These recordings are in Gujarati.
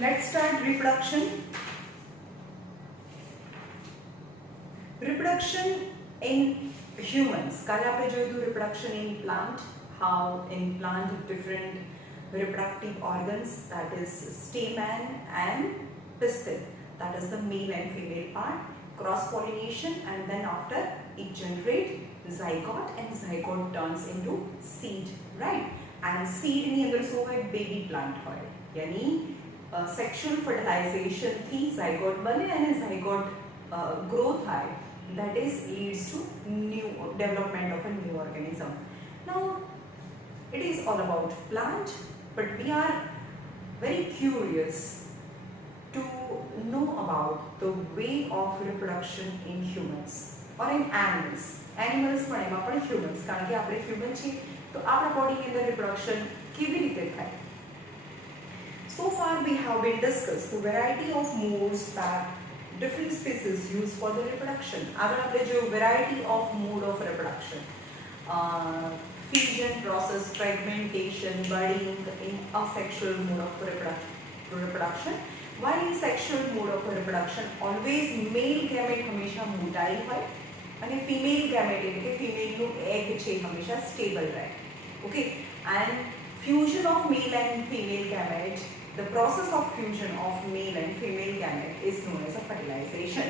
Let's start reproduction. Reproduction in humans. કાલે આપણે જોયું હતું reproduction in plant. How in plant different reproductive organs, that is stamen and pistil, that is the male and female part, cross pollination, and then after it generates zygote and zygote turns into seed, right? And seed ની અંદર શું હોય? baby plant હોય, यानी sexual fertilization થી zygote બને અને zygote grow થાય, that is leads to new development of a new organism. Now it is all about plant, but we are very curious to know about the way of reproduction in humans or in animals. Animals પણ એમાં પણ humans, કારણ કે આપણે human છીએ તો આપણા બોડીની અંદર reproduction કેવી રીતે થાય? So far we have been discussed the variety of modes that different species use for the reproduction. આગળ આપણે જોયું variety of mode of reproduction. Fission process, fragmentation, budding in asexual mode of reproduction. While in sexual mode of reproduction, always male gamete હંમેશા motile હોય અને female gamete એટલે કે female નું egg છે હંમેશા stable રહે. Okay, and fusion of male and female gamete, the process of fusion of male and female gamete is known as a fertilization.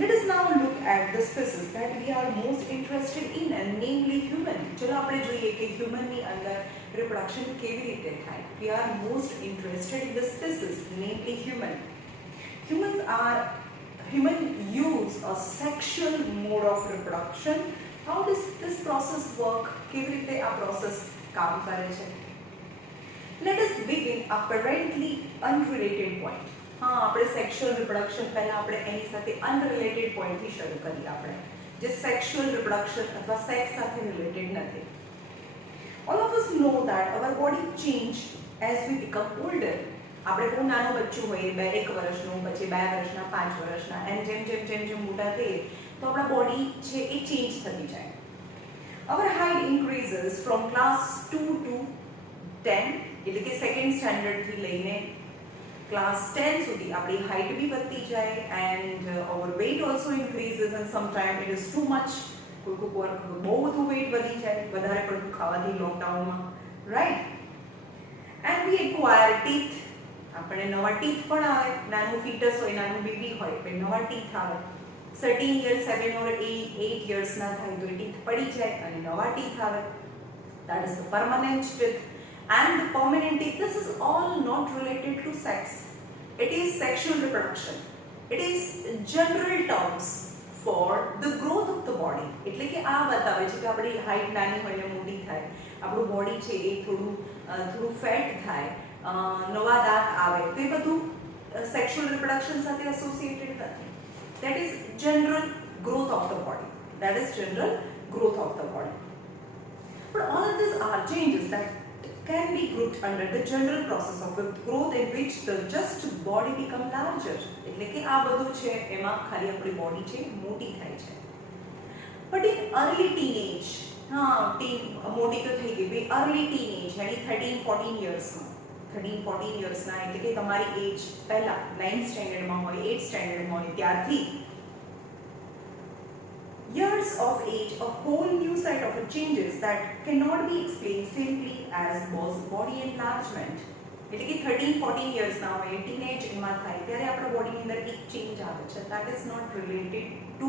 Let us now look at the species that we are most interested in, and namely human. चलो આપણે જોઈએ કે human ની અંદર reproduction કેવી રીતે થાય. We are most interested in the species, namely human. Human use a sexual mode of reproduction. How does this process work? કેવી રીતે આ process કામ કરે છે? Let us begin apparently unrelated point. हाँ, આપણે sexual reproduction પહેલા આપણે એની સાથે unrelated point થી શરૂ કરીએ. આપણે જે sexual reproduction અથવા sex સાથે related નથી. All of us know that our body change as we become older. આપણે બહુ નાનું બચ્ચું હોય, 1 વર્ષનું, પછી 2 વર્ષના, 5 વર્ષના, અને જેમ મોટા થઈએ તો આપણા બોડી છે એ ચેન્જ થતી જાય. Our height increases from class 2 to 10, એટલે કે સેકન્ડ સ્ટાન્ડર્ડ થી લઈને class 10 સુધી આપણી height भी વધતી જાય, and our weight also increases, and sometimes it is too much. કોઈ બહુ બધું weight વધી જાય વધારે પડતું ખાવાથી લોકડાઉનમાં, right? And we acquire teeth. આપણે નવા teeth પણ આવે, નાનું fetus હોય, નાનું બેબી હોય, પછી નવા teeth આવે. 13 years 7 or 8 years ના થાય તો teeth પડી જાય અને નવા teeth આવે. That is the permanent teeth. And the permanent teeth, this is all not related to sex. It is sexual reproduction. It is general terms for the growth of the body. એટલે કે આ બતાવે છે કે આપણી હાઈટ નાની હોય ને મોટી થાય, આપણું બોડી છે એ થોડું ફેટ થાય, નવા દાંત આવે, તો એ બધું સેક્સ્યુઅલ રિપ્રોડક્શન સાથે એસોસિએટેડ નથી. That is general growth of the body. That is general growth of the body. But all of these are changes that can be grouped under the general process of growth in which the just body become larger. એટલે કે આ બધું છે એમાં ખાલી આપણી બોડી છે મોટી થાય છે. But in early teenage, હા મોટી તો થઈ ગઈ ભાઈ, early teenage यानी 13-14 years માં, 13-14 years ના એટલે કે તમારી એજ પહેલા 9th standard માં હોય, 8th standard માં હોય ત્યારથી years of age, a whole new set of changes that cannot be explained simply as body enlargement. એટલે કે 13-14 years ના હોય, teenage માં થાય ત્યારે આપણા બોડીની અંદર એક ચેન્જ આવે છે. that is not related to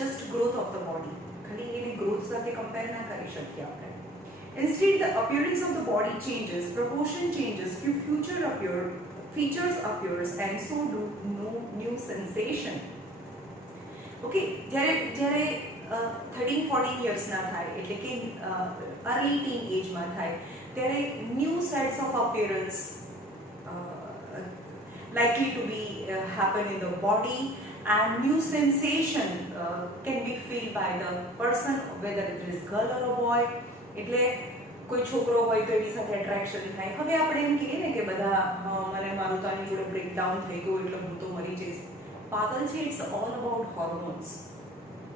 just growth of the body. ખાલી એની growth સાથે કમ્પેર ના કરી શકીએ આપણે. Instead, the appearance of the body changes, proportion changes, features appears, and so do no new sensation. Okay, જ્યારે 13-14 years ના થાય એટલે કે early teen age માં થાય ત્યારે new sets of appearance likely to be happen in the body, and new sensation can be felt by the person, whether it is girl or a boy. એટલે કોઈ છોકરો હોય તો એની સાથે એટ્રેક્શન થાય. હવે આપણે એમ કહીએ ને કે બધા મને મારું તો આની જોડે બ્રેકડાઉન થઈ ગયું એટલે હું તો મરી જઈશ. પાગલ છે, it's all about hormones,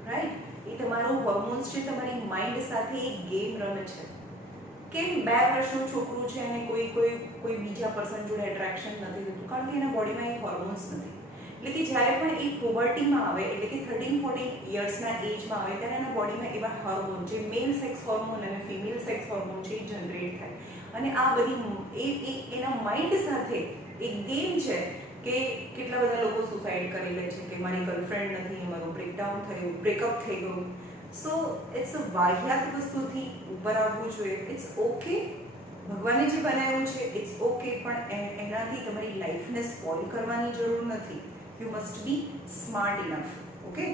right? એ તમારું હોર્મોન્સ છે તમારી માઇન્ડ સાથે એક ગેમ રમે છે. કેમ 2 વર્ષનું છોકરું છે અને કોઈ બીજા પર્સન જોડે એટ્રેક્શન નથી થતું? કારણ કે એના બોડીમાં એ હોર્મોન્સ નથી. એટલે કે જ્યારે પણ એ પુબર્ટીમાં આવે, એટલે કે 13-14 યર્સના એજમાં આવે, ત્યારે એના બોડીમાં એવા હોર્મોન, જે મેલ સેક્સ હોર્મોન અને ફિમેલ સેક્સ હોર્મોન છે, એ જનરેટ થાય. અને આ બધી એના માઇન્ડ સાથે એક ગેમ છે કે કેટલા બધા લોકો સુસાઇડ કરી લે છે કે મારી ગર્લફ્રેન્ડ નથી, મારું બ્રેકઅપ થઈ ગયું. સો ઇટ્સ અ વાહિયાત વસ્તુથી ઉપર આવવું જોઈએ. ઇટ્સ ઓકે, ભગવાને જે બનાવ્યું છે ઇટ્સ ઓકે, પણ એનાથી તમારી લાઈફને સ્પોઇલ કરવાની જરૂર નથી. You must be smart enough. Okay,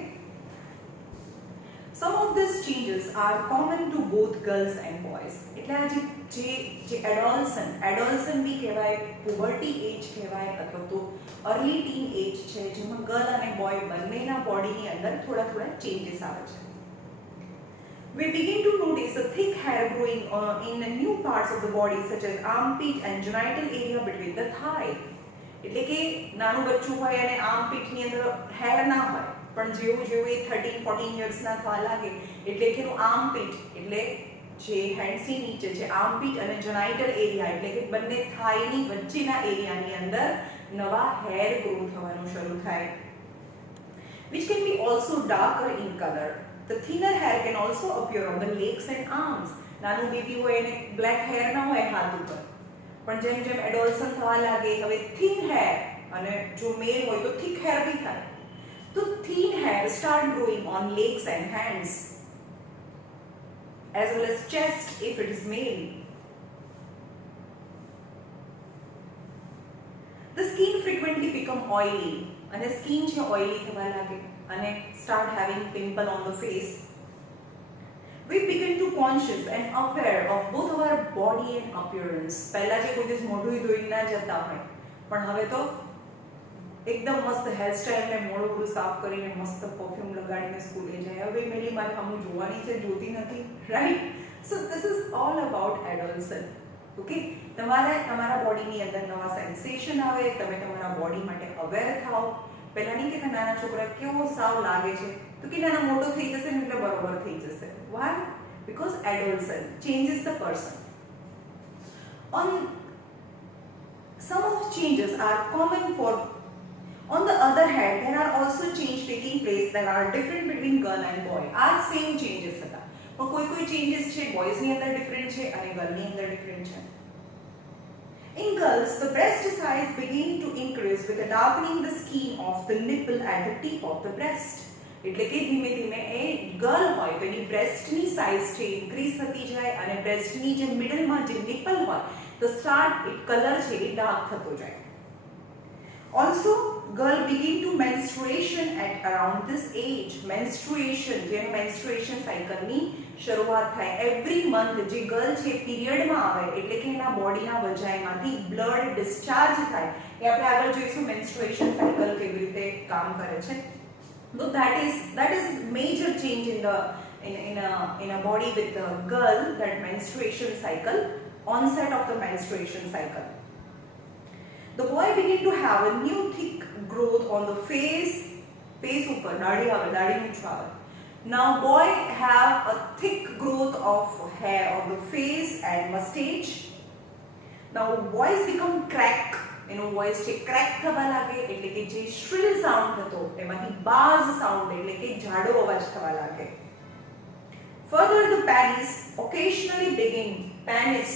some of this changes are common to both girls and boys. એટલે આ જે એડોલ્સન બી કહેવાય, પુબર્ટી એજ કહેવાય, અથવા તો અર્લી ટીન એજ છે, જેમાં ગર્લ અને બોય બંનેના બોડીની અંદર થોડા ચેન્જીસ આવે છે. We begin to notice a thick hair growing in new parts of the body such as armpit and genital area between the thigh. એટલે કે નાનું બચ્ચું હોય અને આર્મપીટની અંદર હેર ના હોય, પણ જેવું એ 13-14 યર્સના થવા લાગે એટલે કે એનું આર્મપીટ, એટલે જે હેન્ડ્સની નીચે છે આર્મપીટ અને જેનાઇટલ એરિયા, એટલે કે બંને થાઈની વચ્ચેના એરિયાની અંદર નવા હેર ગ્રો થવાનું શરૂ થાય, which can be also darker in color. The thinner hair can also appear on the legs and arms. નાનું બેબી હોય એને બ્લેક હેર ના હોય હાથ ઉપર, પણ જેમ જેમ એડોલ્સન થવા લાગે હવે થિન હેર, અને જો મેલ હોય તો થિક હેર બી થાય. તો thin hair start growing on legs and hands, as well as chest if it is male. The skin frequently become oily, અને સ્કિન છે ઓઇલી થવા લાગે અને start having pimple on the face. We begin to conscious and aware of both our body and appearance. પહેલા જે કોઈ દિવસ મોઢું ધોઈને ના જતા હોય, પણ હવે તો એકદમ મસ્ત હેરસ્ટાઈલ ને મોઢું સાફ કરીને મસ્ત પરફ્યુમ લગાડીને સ્કૂલે જાય. હવે મેલી મારે સામું જોવાની છે, જોતી નથી, right? So this is all about adolescence. Okay, તમારા બોડીની અંદર નવા સેન્સેશન આવે, તમે તમારા બોડી માટે અવેર થાઓ. પહેલા નહીં કહેતા નાના છોકરા કેવો સાવ લાગે છે, તો કે નાના મોટો થઈ જશે ને એટલે બરોબર થઈ જશે. Why? Because adolescence changes the person. On some of changes are common for. On the other hand, there are also changes taking place that are different between girl and boy. આ સેમ ચેન્જીસ હતા, પણ કોઈ ચેન્જીસ છે બોયઝની અંદર ડિફરન્ટ છે અને ગર્લની અંદર ડિફરન્ટ છે. In girls, the breast size begin to increase with the darkening the skin of the nipple at the tip of the breast. એટલે કે ધીમે ધીમે એ ગર્લ હોય તો એની બ્રેસ્ટની સાઇઝ છે ઇન્ક્રીઝ થતી જાય, અને બ્રેસ્ટની જે મિડલમાં જે નિપલ હોય તો સ્ટાર્ટ કલર છે એ ડાર્ક થતો જાય. Also, girl begin to menstruation at around this age. Menstruation, જેમ menstruation સાયકલની શરૂઆત થાય. એવરી મંથ જે ગર્લ છે પીરિયડમાં આવે એટલે કે એના બોડીના વજાઈમાંથી બ્લડ ડિસ્ચાર્જ થાય. એ આપણે આગળ જોઈશું menstruation સાયકલ કેવી રીતે કામ કરે છે. So that is major change in a body with the girl, that menstruation cycle, onset of the menstruation cycle. The boy begin to have a new thick growth on the face ઉપર દાઢી આવે, દાઢી મૂછું આવે. Now boy have a thick growth of hair on the face and mustache. Now voice become crack. એનો વોઇસ છે ક્રેક થવા લાગે, એટલે કે જે શ્રીલ સાઉન્ડ હતો એમાંથી બાઝ સાઉન્ડ એટલે કે જાડો અવાજ થવા લાગે. Further, the penis occasionally begin, penis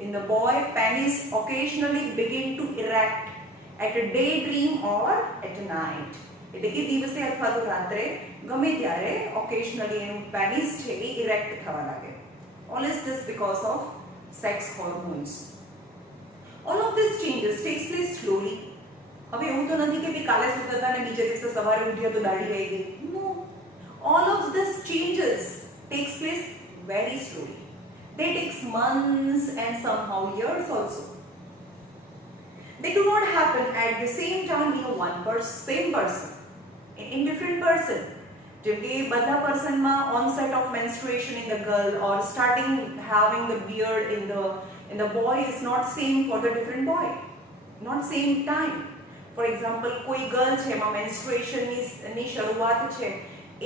in the boy, penis occasionally begin to erect at a daydream or at night. એટલે કે દિવસે અથવા તો રાત્રે ગમે ત્યારે occasionally એનું પેનિસ છે એ ઇરેક્ટ થવા લાગે. All is this because of sex hormones. All of these changes takes place slowly. હવે એવું તો નથી કે કાલે સુતા હતા ને બીજા દિવસે સવારે ઉઠ્યા તો દાઢી આવી ગઈ. No. All of these changes takes place very slowly. They takes months and somehow years also. They do not happen at the same time in same person. In different person. જેમ કે બધા પર્સનમાં onset of menstruation in the girl or starting having the beard in the boy is not same for the different boy, not same time. For example, કોઈ girl છે એમાં menstruation ની શરૂઆત છે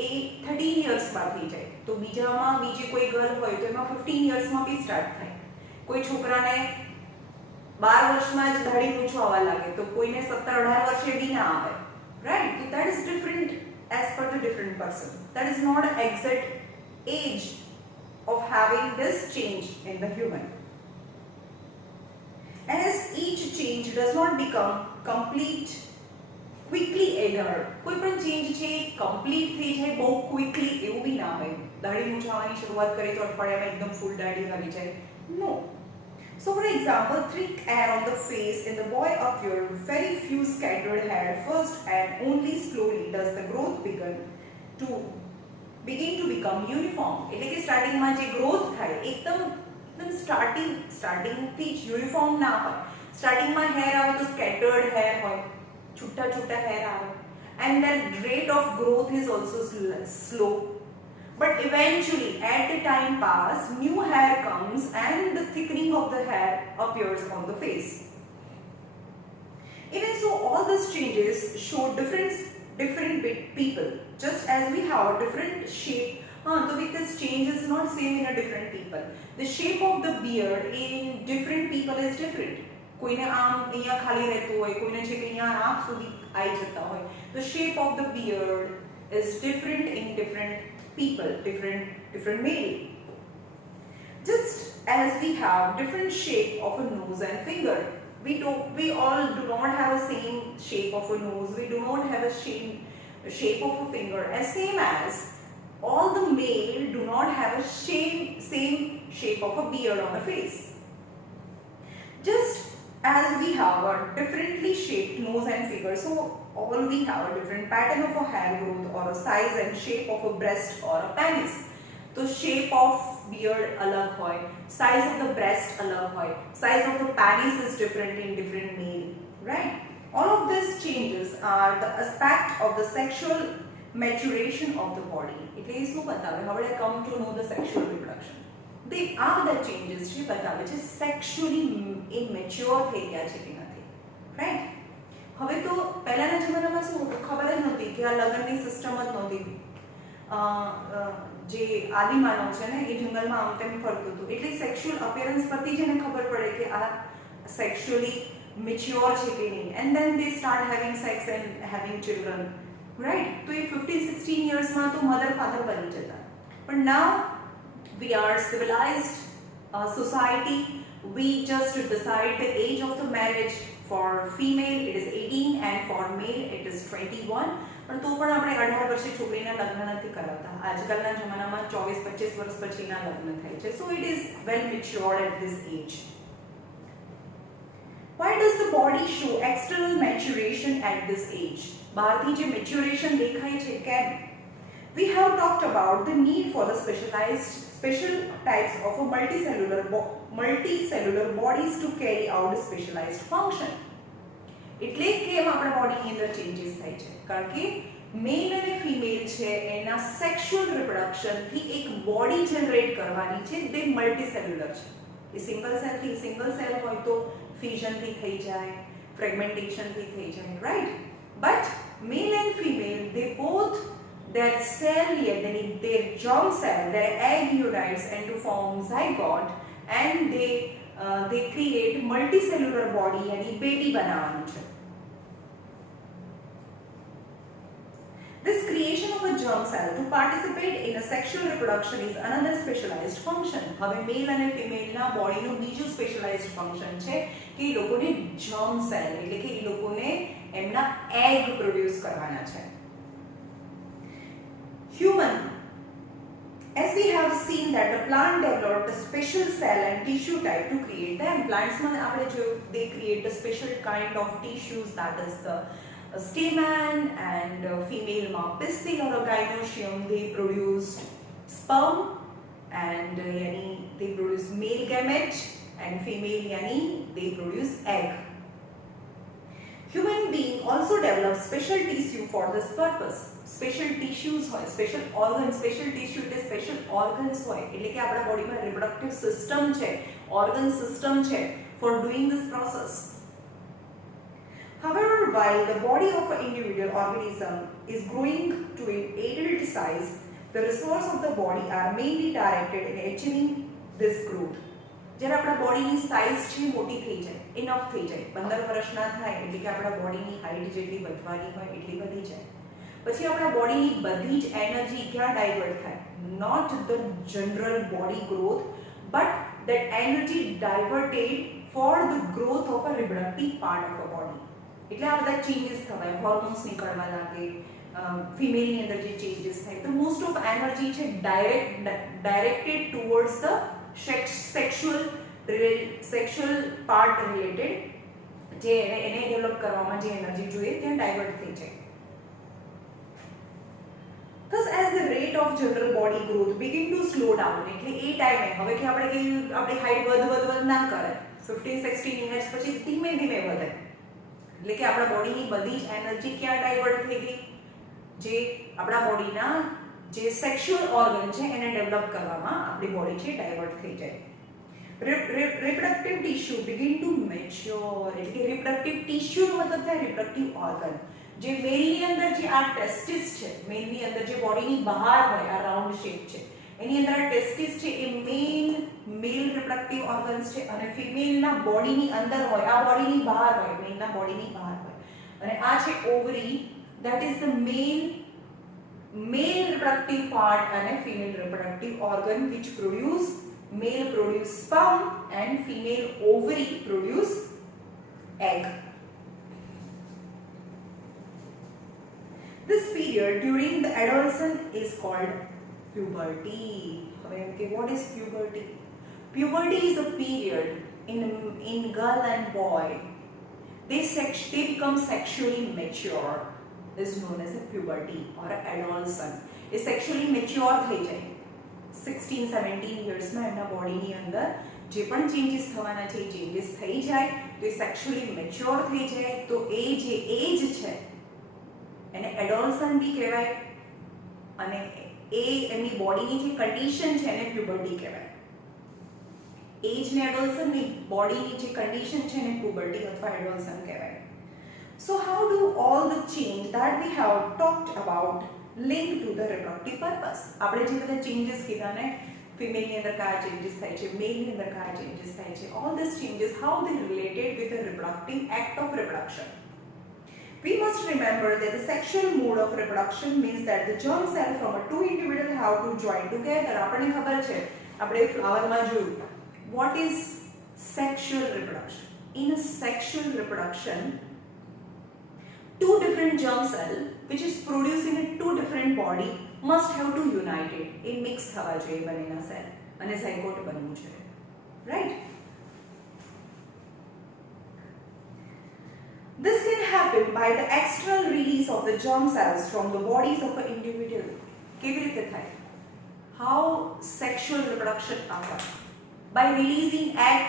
એ 13 years માં થઈ જાય, તો બીજી કોઈ girl હોય તો એમાં 15 years માં બી સ્ટાર્ટ થાય. કોઈ છોકરાને 12 વર્ષમાં જ દાઢી મૂછો આવવા લાગે તો કોઈને 17-18 વર્ષે બી ના આવે, right? So that is different as per the different person. That is not an exact age of having this change in the human. And as each change does not become complete quickly either, કોઈ પણ ચેન્જ છે કમ્પ્લીટ થઈ જાય બહુ ક્વિકલી એવું બી ના હોય. દાઢી મૂછ આવવાની શરૂઆત કરે તો અઠવાડિયામાં એકદમ ફૂલ દાઢી આવી જાય, no. So for example, thick hair on the face in the boy appeared very few scattered hair first, and only slowly does the growth begin to become uniform. એટલે કે સ્ટાર્ટિંગમાં જે ગ્રોથ થાય એકદમ સ્ટાર્ટિંગથી જ યુનિફોર્મ ના હોય. સ્ટાર્ટિંગમાં હેર આવે તો સ્કેટર્ડ હેર હોય, છૂટા છૂટા હેર આવે, and the rate of growth is also slow. But eventually, as the time pass, new hair comes and the thickening of the hair appears on the face. Even so, all these changes show different people. Just as we have a different shape, so this change is not same in a different people. The shape of the beard in different people is different. કોઈને આમ અહીંયા ખાલી રહેતું હોય, કોઈને છે કે અહીંયા આંખ સુધી આવી જતા હોય. The shape of the beard is different in different people, different male. Just as we have different shape of a nose and finger, we all do not have a same shape of a nose, we do not have a shape of a finger, as same as all the male do not have a same shape of a beard on the face. Just as we have a differently shaped nose and finger, so all we have a different pattern of a hair growth or a size and shape of a breast or a penis. So shape of beard alag hoy, size of the breast alag hoy, size of the penis is different in different male, right? All of these changes are the aspect of the sexual maturation of the body. એટલે એ શું બતાવે? હવે come to know the sexual reproduction. They are the changes જે બતાવે છે સેક્સ્યુઅલી એ મેચ્યોર થઈ ગયા છે કે નથી, રાઈટ? હવે તો પહેલાના જમાનામાં શું હતું ખબર જ નહોતી કે આ લગ્નની સિસ્ટમ જ નહોતી. જે આદિ માનવ છે ને એ જંગલમાં આમ તેમ ફરતું હતું એટલે સેક્સ્યુઅલ અપિયરન્સ પરથી જ એને ખબર પડે કે આ સેક્સ્યુઅલી મેચ્યોર છે કે નહીં. And then they start having sex and having children, right? તો એ 15-16 યર્સમાં તો મધર ફાધર બની જતા. પણ નાઉ we are civilized society, we just decide the age of the marriage. For female it is 18 and for male it is 21. પણ તો પણ આપણે 18 વર્ષે છોકરીના લગ્ન નથી કરાવતા. આજકાલના જમાનામાં 24-25 વર્ષ પછીના લગ્ન થાય છે. So it is well matured at this age. Why does the body show external maturation at this age? બહારથી જે maturation દેખાય છે કેમ? We have talked about the need for the special types of a multicellular bodies to carry out a specialized function. એટલે કેમ આપણા બોડીની અંદર ચેન્જીસ થાય છે? કારણ કે મેલ અને ફિમેલ છે એના સેક્સ્યુઅલ રિપ્રોડક્શન થી એક બોડી જનરેટ કરવાની છે, તે મલ્ટીસેલ્યુલર છે. એ સિંગલ સેલ હોય તો ફ્યુઝન થી થઈ જાય, ફ્રેગમેન્ટેશન થી થઈ જાય, right? But mail and female they both their cell, their germ cell, their egg unites and to form zygote, and they create multicellular body yani baby બનાવવાનું છે. This creation of a germ cell to participate in a sexual reproduction is another specialized function. હવે મેલ અને ફિમેલના બોડીનું બીજું સ્પેશિયલાઇઝ્ડ ફંક્શન છે કે એ લોકોને germ cell એટલે કે એ લોકોને એમના એગ પ્રોડ્યુસ કરવાના છે. Human, as we have seen that the plant developed a special cell and tissue type to create them. Plants they create a special kind of tissues, that is the stamen, and female pistil or a gynoecium they produced sperm, and they produce male gamete, and female they produce egg. Human being also develops special tissue for this purpose. Special tissues હોય, special organs, special tissue એટલે special organs હોય. એટલે કે આપણા બોડીમાં reproductive system છે, organ system છે for doing this process. However, while the body of an individual organism is growing to an adult size, the resources of the body are mainly directed in achieving this growth. જ્યારે આપણા બોડીની સાઇઝ છે મોટી થઈ જાય, ઇનફ થઈ જાય, 15 વર્ષના થાય એટલે કે આપણા બોડીની હાઇટ જેટલી વધવાની હોય એટલી વધી જાય, પછી આપણા બોડીની બધી જ એનર્જી ક્યાં ડાયવર્ટ થાય? Not the general body growth but that energy diverted for the growth of a reproductive part of a body. એટલે આ બધા ચેન્જીસ થવાય, હોર્મોન્સ નીકળવા લાગે, ફિમેલની અંદર જે ચેન્જીસ થાય, તો મોસ્ટ ઓફ એનર્જી છે directed towards the sexual part related, જે એને ડેવલપ કરવામાં જે એનર્જી જોઈએ ત્યાં ડાયવર્ટ થઈ જાય. Thus, as the rate of general body growth begin to slow down, એટલે એ ટાઈમે હવે કે આપણે આપણી હાઈટ વધ ના કરે, 15-16 ઇયર્સ પછી ધીમે ધીમે વધે, એટલે કે આપણા બોડીની બધી જ એનર્જી ક્યાં ડાયવર્ટ થઈ ગઈ? જે આપણા બોડીના જે સેક્સ્યુઅલ ઓર્ગન છે એને ડેવલપ કરવામાં આપણી બોડી છે ડાયવર્ટ થઈ જાય. Reproductive tissue begin two mature, એટલે કે રિપ્રોડક્ટિવ ટિશ્યુનો મતલબ થાય રિપ્રોડક્ટિવ ઓર્ગન. જે મેલની અંદર જે આ ટેસ્ટિસ છે, મેલની અંદર જે બોડીની બહાર હોય આ રાઉન્ડ શેપ છે, એની અંદર આ ટેસ્ટિસ છે એ મેલ રિપ્રોડક્ટિવ ઓર્ગન્સ છે, અને ફિમેલના બોડીની અંદર હોય, આ બોડીની બહાર હોય, મેલના બોડીની બહાર હોય, અને આ છે ovary, that is the male reproductive part અને female reproductive organ which male produce sperm and female ovary produce egg. This period during the adolescence is called puberty. What is puberty? Puberty is a period in girl and boy. They become sexually mature. This is known as a puberty or adolescence. They sexually mature થઈ જાય. 16-17 years માં એમના બોડીની અંદર જે પણ ચેન્જીસ થવાના છે એ ચેન્જીસ થઈ જાય, તો એ સેક્સ્યુઅલી મેચ્યોર થઈ જાય, તો એ જે એજ છે એને એડોલસન્ટ બી કહેવાય, અને એ એમની બોડીની જે કન્ડિશન છે એને પ્યુબર્ટી કહેવાય. એજ ને એડોલસન્ટ ની બોડીની જે કન્ડિશન છે એને પ્યુબર્ટી અથવા એડોલસન્ટ કહેવાય. So how do all the change that we have talked about link to the reproductive purpose? આપણે જે બધા ચેન્જીસ કીધા ને, ફિમેલની અંદર કયા ચેન્જીસ થાય છે, મેલની અંદર કયા ચેન્જીસ થાય છે, all these changes how they related with the reproductive act of reproduction. We must remember that the sexual mode of reproduction means that the germ cell from a two individual have to join together. આપણને ખબર છે, આપણે ફ્લાવરમાં જોયું, what is sexual reproduction? In a sexual reproduction, two different germ cell which is produced in a two different body must have to united. A mix થવા જોઈએ બંનેના સેલ અને ઝાયગોટ બનવું જોઈએ, right? This can happen by the external release of the germ cells from the bodies of an individual. કેવી રીતે થાય? How sexual reproduction occurs? By releasing egg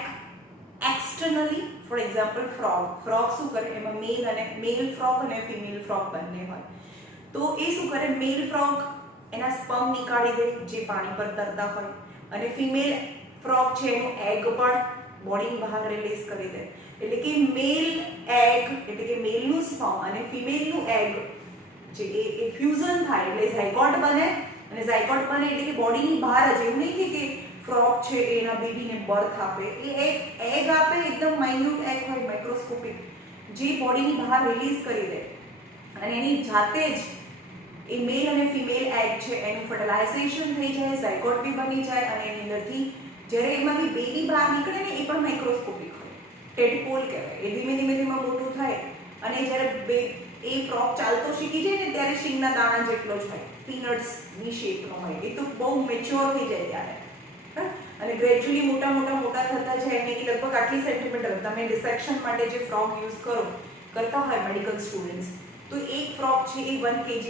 externally. For example, frog શું કરે, એમાં મેલ ફ્રોગ અને ફિમેલ ફ્રોગ બંને હોય, તો એ શું કરે, મેલ ફ્રોગ એના સ્પર્મ નીકાળી દે જે પાણી પર તરતા હોય, અને ફિમેલ ફ્રોગ છે એનું એગ પણ બોડીની બહાર રિલીઝ કરી દે, એટલે કે મેલ એગ એટલે કે મેલનું સ્પર્મ અને ફિમેલનું એગ જે એ ફ્યુઝન થાય એટલે ઝાયગોટ બને, અને ઝાયગોટ બને એટલે કે બોડીની બહાર જ, એવું નહીં કે ફ્રોગ છે એના બેબીને બર્થ આપે, એ એગ આપે, એકદમ માઇન્યુટ એગ હોય, માઇક્રોસ્કોપિક, જે બોડીની બહાર રિલીઝ કરી દે, અને એની જાતે જ એ મેલ અને ફિમેલ એગ છે એનું ફર્ટિલાઇઝેશન થઈ જાય, ઝાયગોટ બી બની જાય, અને એની અંદરથી જ્યારે એમાંથી બેબી બહાર નીકળે ને એ પણ માઇક્રોસ્કોપિક હોય, ટેડપોલ કહેવાય. એ ધીમે ધીમે મોટું થાય, અને જ્યારે એ ફ્રોગ ચાલતો શીખી જાય ને ત્યારે શીંગના દાણા જેટલો જ હોય, પીનટ્સની શેપનો હોય, એ તો બહુ મેચ્યોર થઈ જાય ત્યારે, અને ગ્રેજ્યુઅલી મોટા થતા જાય, એને લગભગ આટલી સેન્ટીમીટર, તમે ડિસેક્શન માટે જે ફ્રોગ યુઝ કરતા હોય મેડિકલ સ્ટુડન્ટ્સ, તો એક ફ્રોગ છે એ 1 kg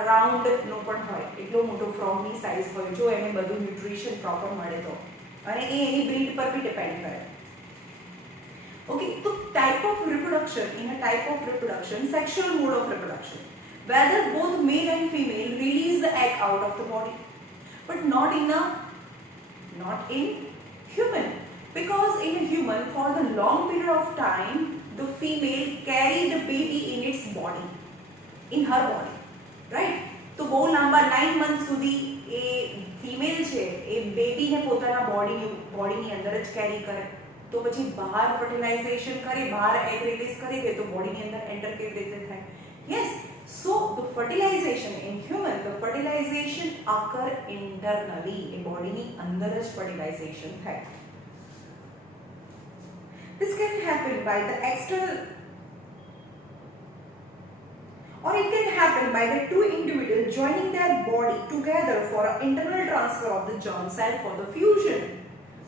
અરાઉન્ડનો પણ હોય, એટલો મોટો ફ્રોગની સાઇઝ હોય, જો એને બધું ન્યુટ્રિશન પ્રોપર મળે તો, અને એ એની બ્રીડ પર બી ડિપેન્ડ કરે. ઓકે, તો type of reproduction, in a type of reproduction, sexual mode of reproduction, whether both male and female release the egg out of the body, but not in human, because in a human for the long period of time the female carry the baby in its body, in her body, right? તો બહુ લાંબા 9 months સુધી એ ફિમેલ છે એ બેબીને પોતાના બોડીની અંદર જ કેરી કરે, તો પછી બહાર ફર્ટિલાઇઝેશન કરે, બહાર એગ રિલીઝ કરી દે, તો બોડીની અંદર એન્ટર કેવી રીતે થાય? Yes, so the fertilization in human, the fertilization occur internally, એ બોડીની અંદર જ fertilization થાય. This can happen by the external, or it can happen by the two individuals joining their body together for an internal transfer of the germ cell for the fusion.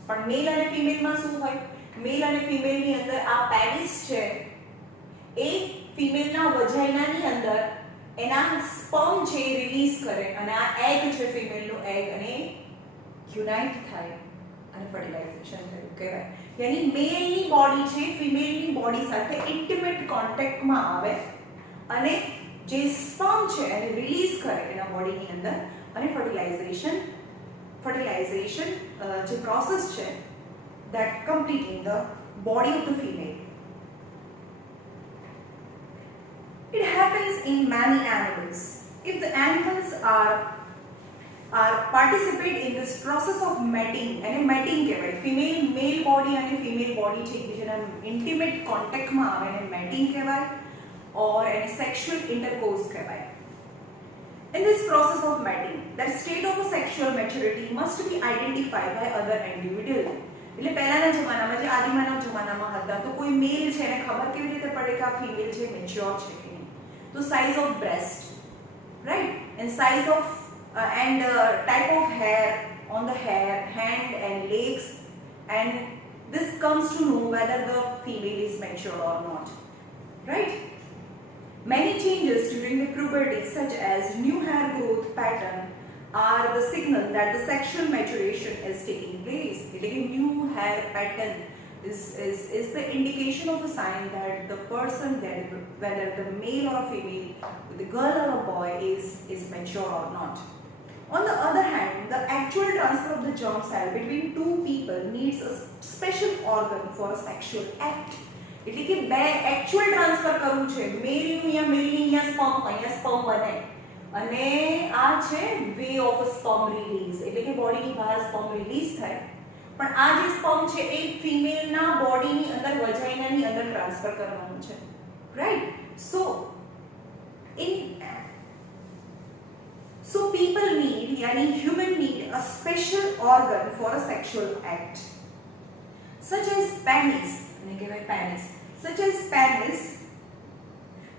પણ મેલ અને ફિમેલમાં શું હોય? મેલ અને ફિમેલની અંદર આ પેનિસ છે એ ફિમેલના વજાઇનાની અંદર એના સ્પર્મ છે રિલીઝ કરે અને આ એગ છે ફિમેલનું એગ અને યુનાઇટ થાય અને ફર્ટિલાઇઝેશન થયું કહેવાય. યાની મેલની બોડી છે ફિમેલની બોડી સાથે ઇન્ટિમેટ કોન્ટેક્ટમાં આવે અને જે સ્પર્મ છે એને રિલીઝ કરે એના બોડીની અંદર અને ફર્ટિલાઇઝેશન જે પ્રોસેસ છે that complete in the body of the female. It happens in many animals. If the animals are participate in this process of mating, and mating કહેવાય, female male body અને female body છે એકબીજાના intimate contact માં આવે એને mating કહેવાય or એને sexual intercourse કહેવાય. In this process of mating, the state of a sexual maturity must be identified by other individual. એટલે પહેલાના જમાનામાં જે આદિમાનવ જમાનામાં હતા તો કોઈ મેલ છે એને ખબર કેવી રીતે પડે કે આ ફિમેલ છે મેચ્યોર છે કે નહીં? તો size of breast, right, and size of and type of hair on the hair, hand and legs, and this comes to know whether the female is mature or not, right? Many changes during the puberty, such as new hair growth pattern, are the signal that the sexual maturation is taking place. A new hair pattern is the indication of a sign that the person, that whether the male or a female, the girl or a boy is mature or not. On the other hand, the actual transfer of the germ cell between two people needs a special organ for a sexual act. એટલે કે બે એક્ચ્યુઅલ ટ્રાન્સફર કરવું છે, મેલનું યા મેલની અહીંયા સ્પર્મ બને અને આ છે વે ઓફ સ્પર્મ રિલીઝ, એટલે કે બોડીની બહાર સ્પર્મ રિલીઝ થાય, પણ આ જે સ્પર્મ છે એ ફિમેલના બોડીની અંદર વજાઇનાની અંદર ટ્રાન્સફર કરવાનું છે, right? So people need, yani human need a special organ for a sexual act, such as penis, such as penis,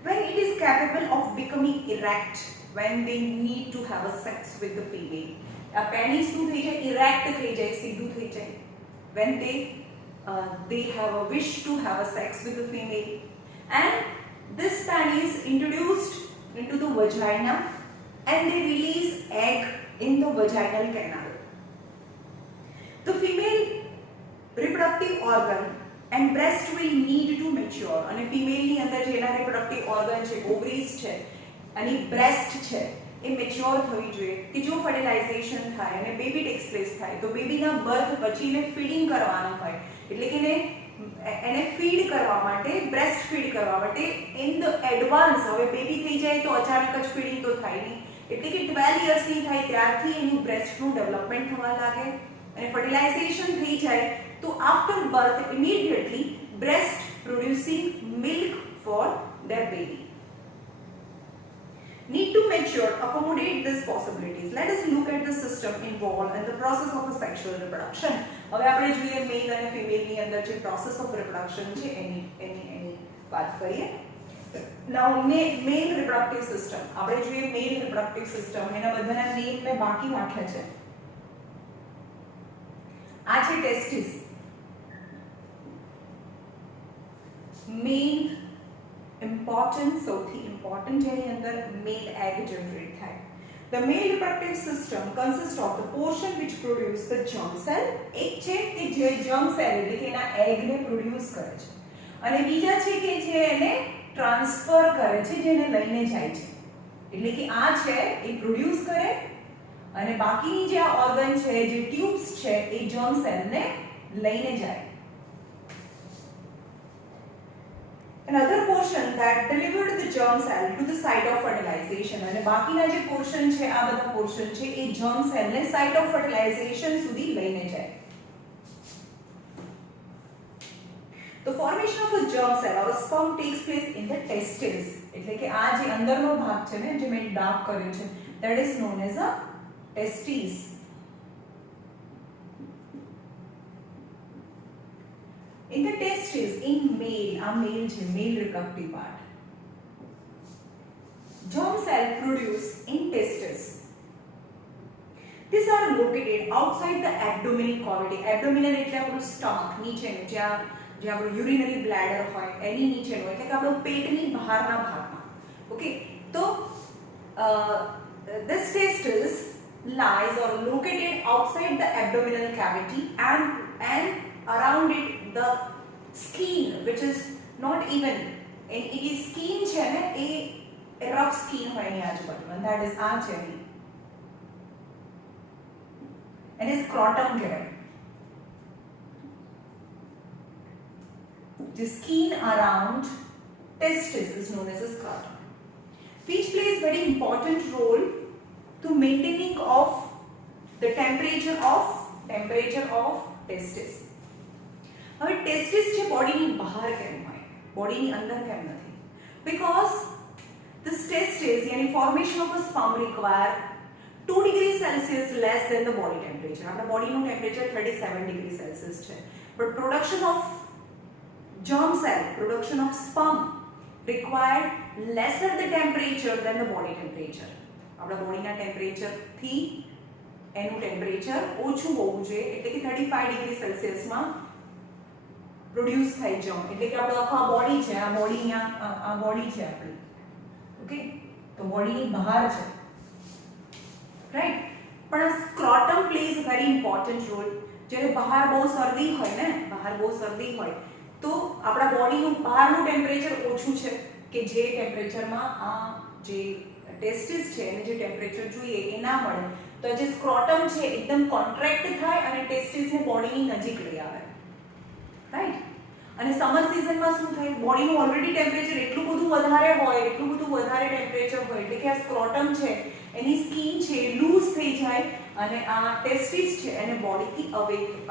when it is capable of becoming erect when they need to have a sex with the female. A penis શું થઈ જાય? erect થઈ જાય, સીધું થઈ જાય when they have a wish to have a sex with the female, and this penis introduced into the vagina and they release egg in the vaginal canal. The female reproductive organ and breast will need to mature, અને female ની અંદર જેના reproductive organ છે, ovaries છે અને breast છે એ મેચ્યોર થવી જોઈએ કે જો ફર્ટિલાઇઝેશન થાય અને બેબી ટેક્સ પ્લેસ થાય તો બેબીના બર્થ પછી એને ફીડિંગ કરવાનું હોય, એટલે કે એને ફીડ કરવા માટે, બ્રેસ્ટ ફીડ કરવા માટે ઇન ધ એડવાન્સ, હવે બેબી થઈ જાય તો અચાનક જ ફીડિંગ તો થાય નહીં, એટલે કે 12 યર્સની થાય ત્યારથી એનું બ્રેસ્ટનું ડેવલપમેન્ટ થવા લાગે અને ફર્ટિલાઇઝેશન થઈ જાય તો after birth immediately breast producing milk for their baby. Need to mature accommodate these possibilities. Let us look at the system involved in the process of a sexual reproduction. હવે આપણે જોઈએ મેલ અને ફિમેલની અંદર જે પ્રોસેસ ઓફ રિપ્રોડક્શન છે એની વાત કરીએ. Now male reproductive system, આપણે જોઈએ male reproductive system, એના બધાના નેમ મેં બાકી રાખ્યા છે. આ છે ટેસ્ટિસ, મેઇન ઇમ્પોર્ટન્ટ, સૌથી ઇમ્પોર્ટન્ટ જેની અંદર મેલ એગ જનરેટ થાય. The male reproductive system consists of the portion which produce the germ cell, એક છે કે જે germ cell એટલે કે એના એગને પ્રોડ્યુસ કરે છે, અને બીજા છે કે જે એને ટ્રાન્સફર કરે છે, જેને લઈને જાય છે, એટલે કે આ છે એ પ્રોડ્યુસ કરે અને બાકીની જે આ ઓર્ગન છે, જે ટ્યુબ્સ છે એ germ cell ને લઈને જાય. another portion that delivered the germ cell to the site of fertilization અને બાકીના જે પોર્શન છે આ બધા પોર્શન છે એ germ cell ને site of fertilization સુધી લઈને જાય. The formation of a germ cell or a sperm takes place in the testes. એટલે કે આ જે અંદરનો ભાગ છે ને જે મેં ડાર્ક કર્યો છે that is known as a testes. In the testes, in male, a male છે male reproductive part, germ cell produced in testes. These are located outside the abdominal cavity. Abdominal એટલે આપણું stomach નીચેનું જે આપણું urinary bladder હોય એની નીચેનું એટલે કે આપણું પેટની બહારના ભાગમાં. ઓકે, તો this testis lies or located outside the abdominal cavity and around it the skin which is not even and it is skin છે ને એ rough skin હોય એની આજુબાજુ and that is આ છે એને scrotum કહેવાય. The skin around testis is known as a scrotum, which plays very important role to maintaining of the temperature of testis. હવે ટેસ્ટિસ છે બોડીની બહાર કેમ હોય બોડીની અંદર કેમ નથી? Because this testis yani formation of a sperm require 2 degrees Celsius less than the body temperature. આપણા બોડીનું ટેમ્પરેચર 37 degree Celsius છે, but production of germ cell, production of sperm required lesser the temperature than the body temperature. આપણા બોડીના ટેમ્પરેચર થી એનું ટેમ્પરેચર ઓછું હોવું જોઈએ એટલે કે 35 degree Celsius માં પ્રોડ્યુસ થઈ જવું એટલે કે આપણો આખો બોડી છે આ બોડી છે આપણી. ઓકે, તો બોડીની બહાર છે રાઈટ, પણ આ scrotum plays very important role. જ્યારે બહાર બહુ શરદી હોય તો આપણા બોડીનું બહારનું ટેમ્પરેચર ઓછું છે કે જે ટેમ્પરેચરમાં આ જે ટેસ્ટિસ છે એને જે ટેમ્પરેચર જોઈએ એ ના મળે, તો જે સ્ક્રોટમ છે એકદમ કોન્ટ્રેક્ટ થાય અને ટેસ્ટિસને બોડીની નજીક લઈ આવે રાઈટ. અને સમર સિઝનમાં શું થાય બોડીનું ઓલરેડી ટેમ્પરેચર એટલું બધું વધારે ટેમ્પરેચર હોય એટલે કે આ સ્ક્રોટમ છે એની સ્કિન છે લૂઝ થઈ જાય અને આ ટેસ્ટિસ છે એને બોડીથી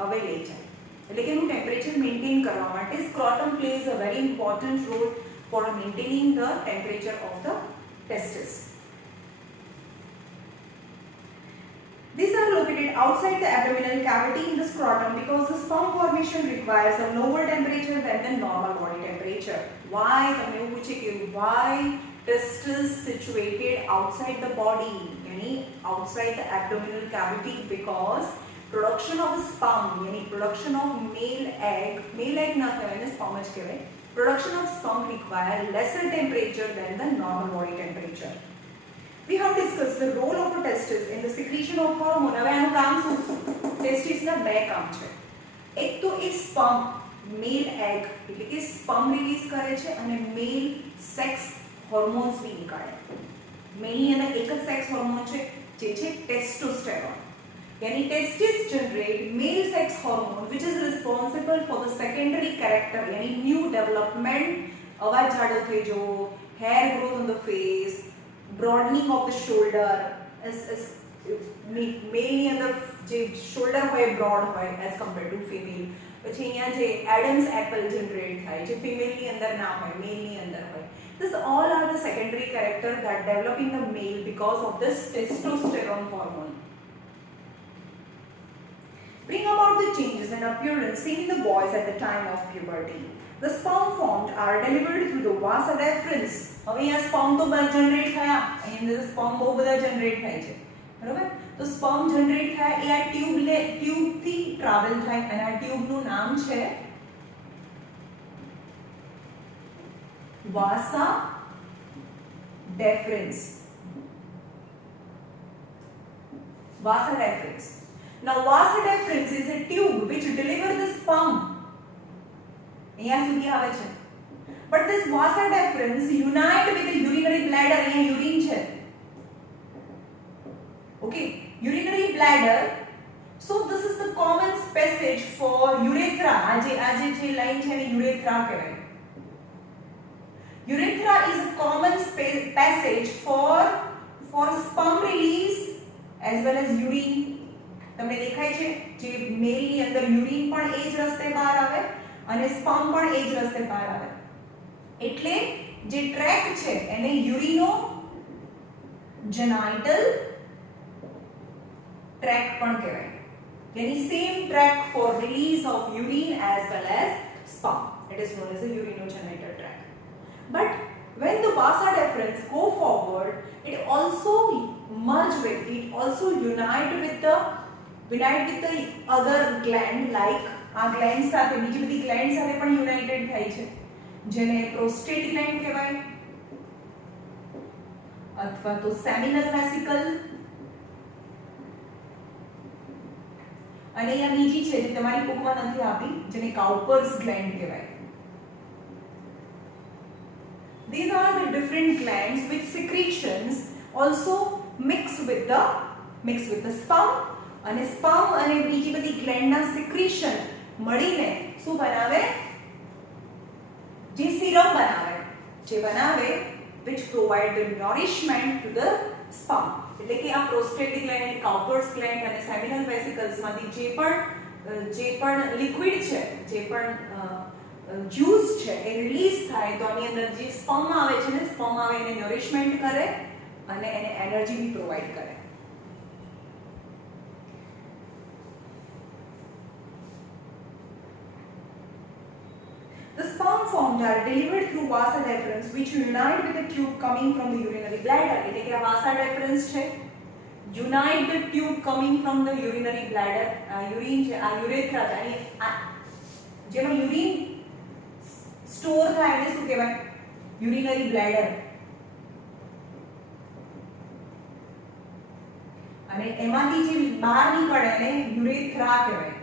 અવે લઈ જાય એટલે કે એનું ટેમ્પરેચર મેન્ટેન કરવા માટે scrotum plays a very important role for maintaining the temperature of the testis. These are located outside the abdominal cavity in the scrotum because the sperm formation requires a lower temperature than the normal body temperature. Why? તમને એવું પૂછે કે why testis situated outside the body, yani outside the abdominal cavity? Because production of sperm, yani production of male egg ના કહેવાય ને sperm જ કહેવાય. Production of sperm require lesser temperature than the normal body temperature. We have discussed the role of a testis in the secretion of hormone. હવે આનું કામ શું છે? ટેસ્ટિસના બે કામ છે. એક તો એ સ્પર્મ મેલ એગ એટલે કે સ્પર્મ રિલીઝ કરે છે અને મેલ સેક્સ હોર્મોન્સ બી નીકાળે. મેલની અંદર એક જ સેક્સ હોર્મોન છે જે છે testosterone. Yani testis generate male sex hormone which is responsible for the secondary character yani new development, અવાજ જાડો થઈ જવો, hair growth on the face, broadening of the shoulder. મેલ ની અંદર જે શોલ્ડર હોય બ્રોડ હોય as compared to female. પછી અહીંયા જે એડમ્સ એપલ જનરેટ થાય જે ફિમેલ ની અંદર ના હોય મેલ ની અંદર હોય. This all are the secondary character that develop in the male because of this testosterone hormone. Bring about the changes in appearance seen in the boys at the time of puberty. The sperm formed are delivered through the vas deferens. હવે અહીંયા sperm તો જનરેટ થયા, અહીં અંદર sperm બહુ બધા જનરેટ થાય છે બરાબર. તો sperm જનરેટ થાય એ આ ટ્યુબથી ટ્રાવેલ થાય અને આ ટ્યુબનું નામ છે vasa deferens. Vasa deferens. Now vas deferens is a tube which delivers the sperm. અહીંયા સુધી આવે છે. But this vas deferens unite with the urinary bladder. અહીંયા urine છે. Okay, urinary bladder. So this is the common passage for urethra. આજે જે લાઈન છે એને urethra કહેવાય. Urethra is a common passage for sperm release as well as urine. તમને દેખાય છે જે મેલ ની અંદર યુરિન પણ એ જ રસ્તે બહાર આવે અને સ્પર્મ પણ એ જ રસ્તે બહાર આવે. એટલે જે ટ્રેક છે એને યુરિનો જેનાઇટલ ટ્રેક પણ કહેવાય. Yani same track for release of urine as well as sperm. It is known as the urinogenital tract. But when the vasa deferens go forward, it also merge with, it also unite with the other gland like આ gland સાથે બીજી બધી gland સાથે પણ united થાય છે જેને prostate gland કહેવાય અથવા તો seminal vesicle. અને અહીંયા બીજી છે જે તમારી બુકમાં નથી આપી જેને કાઉપર્સ ગ્લેન્ડ કહેવાય. These are the different glands which secretions also mix with the sperm અને sperm અને બીજી બધી gland ના secretion મળીને શું બનાવે જે serum બનાવે which provide the nourishment to the sperm. એટલે કે આ પ્રોસ્ટેટિક ગ્લેન્ડ અને કાઉપર્સ ગ્લેન્ડ અને સેમિનલ વેસિકલ્સ માંથી જે પણ લિક્વિડ છે જે પણ જ્યુસ છે એ રિલીઝ થાય તો આની અંદર જે સ્પર્મ આવે છે ને સ્પર્મ આવે એને નરિશમેન્ટ કરે અને એને એનર્જી બી પ્રોવાઈડ કરે. The sperm formed are delivered through vasa deferens which unite with the tube coming from the urinary bladder. એટલે કે આ vasa deferens છે unite the tube coming from the urinary bladder. urine છે આ urethra છે અને જેમાં urine સ્ટોર થાય એને શું કહેવાય urinary bladder. અને એમાંથી જે બહાર નીકળે એને urethra કહેવાય.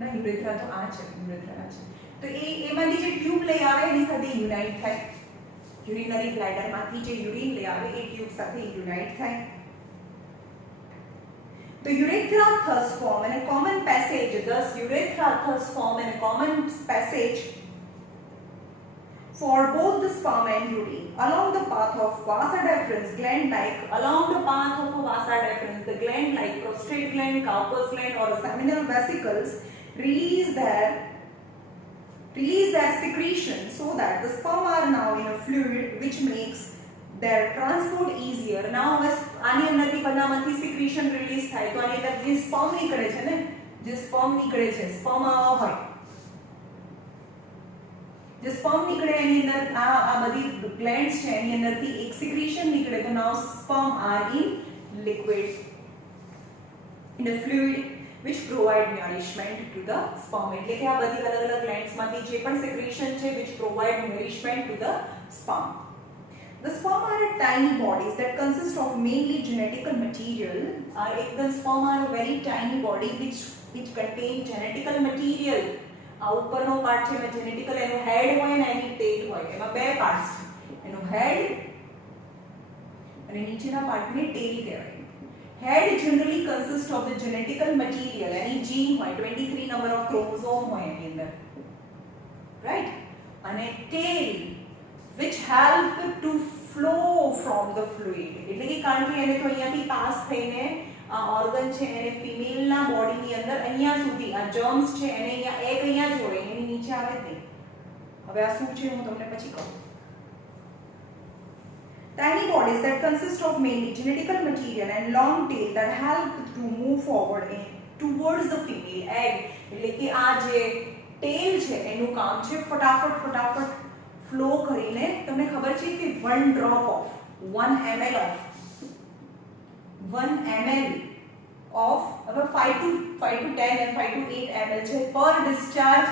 ના urethra તો આ છે urethra આ છે. તો એમાંથી જે ટ્યુબ લઈ આવે એની સાથે યુનાઇટ થાય. યુરિનરી બ્લેડર માંથી જે યુરિન લઈ આવે એ ટ્યુબ સાથે યુનાઇટ થાય. The urethra thus form in a common passage. Thus urethra thus form in a common passage for both the sperm and urine along the path of vasa deferens gland like the gland like prostate gland, Cowper's gland or seminal vesicles release their secretion so that the sperm are now in a fluid which makes their transport easier. Now આની અંદરથી બધામાંથી secretion release થાય તો આની અંદર જે sperm નીકળે છે ને જે sperm નીકળે છે sperm આવા હોય જે sperm નીકળે એની અંદર આ બધી glands છે એની અંદરથી એક secretion નીકળે તો now sperm are in liquid in a fluid which provide nourishment to the sperm. એટલે કે આ બધી અલગ-અલગ glands માંથી જે પણ secretion છે which provide nourishment to the sperm. The sperm are tiny bodies that consist of mainly genetical material. Ekdam sperm are a very tiny body which contain genetical material. આ ઉપરનો પાર્ટ છે એમાં genetical એનો head હોય અને એની tail હોય. એમાં બે પાર્ટ્સ છે એનો head અને નીચેના પાર્ટને tail કહેવાય. Head generally consists of the genetical material. Any gene હોય 23 number of chromosome હોય એની અંદર. Right? અને tail which help to flow from the fluid. એટલે કે કારણ કે એને તો અહીંયાથી પાસ થઈને આ ઓર્ગન છે એને ફિમેલના બોડીની અંદર અહીંયા સુધી આ જર્મ્સ છે એને અહીંયા એક અહીંયા જ હોય એની નીચે આવે જ નહીં. હવે આ શું છે હું તમને પછી કહું. Tiny bodies that consist of mainly genetical material and long tail that help to move forward towards the female egg. એટલે કે આ જે ટેલ છે એનું કામ છે ફટાફટ ફ્લો કરીને તમને ખબર છે કે 1 drop of 1 ml of હવે 5 to 10 and 5 to 8 ml છે પર ડિસ્ચાર્જ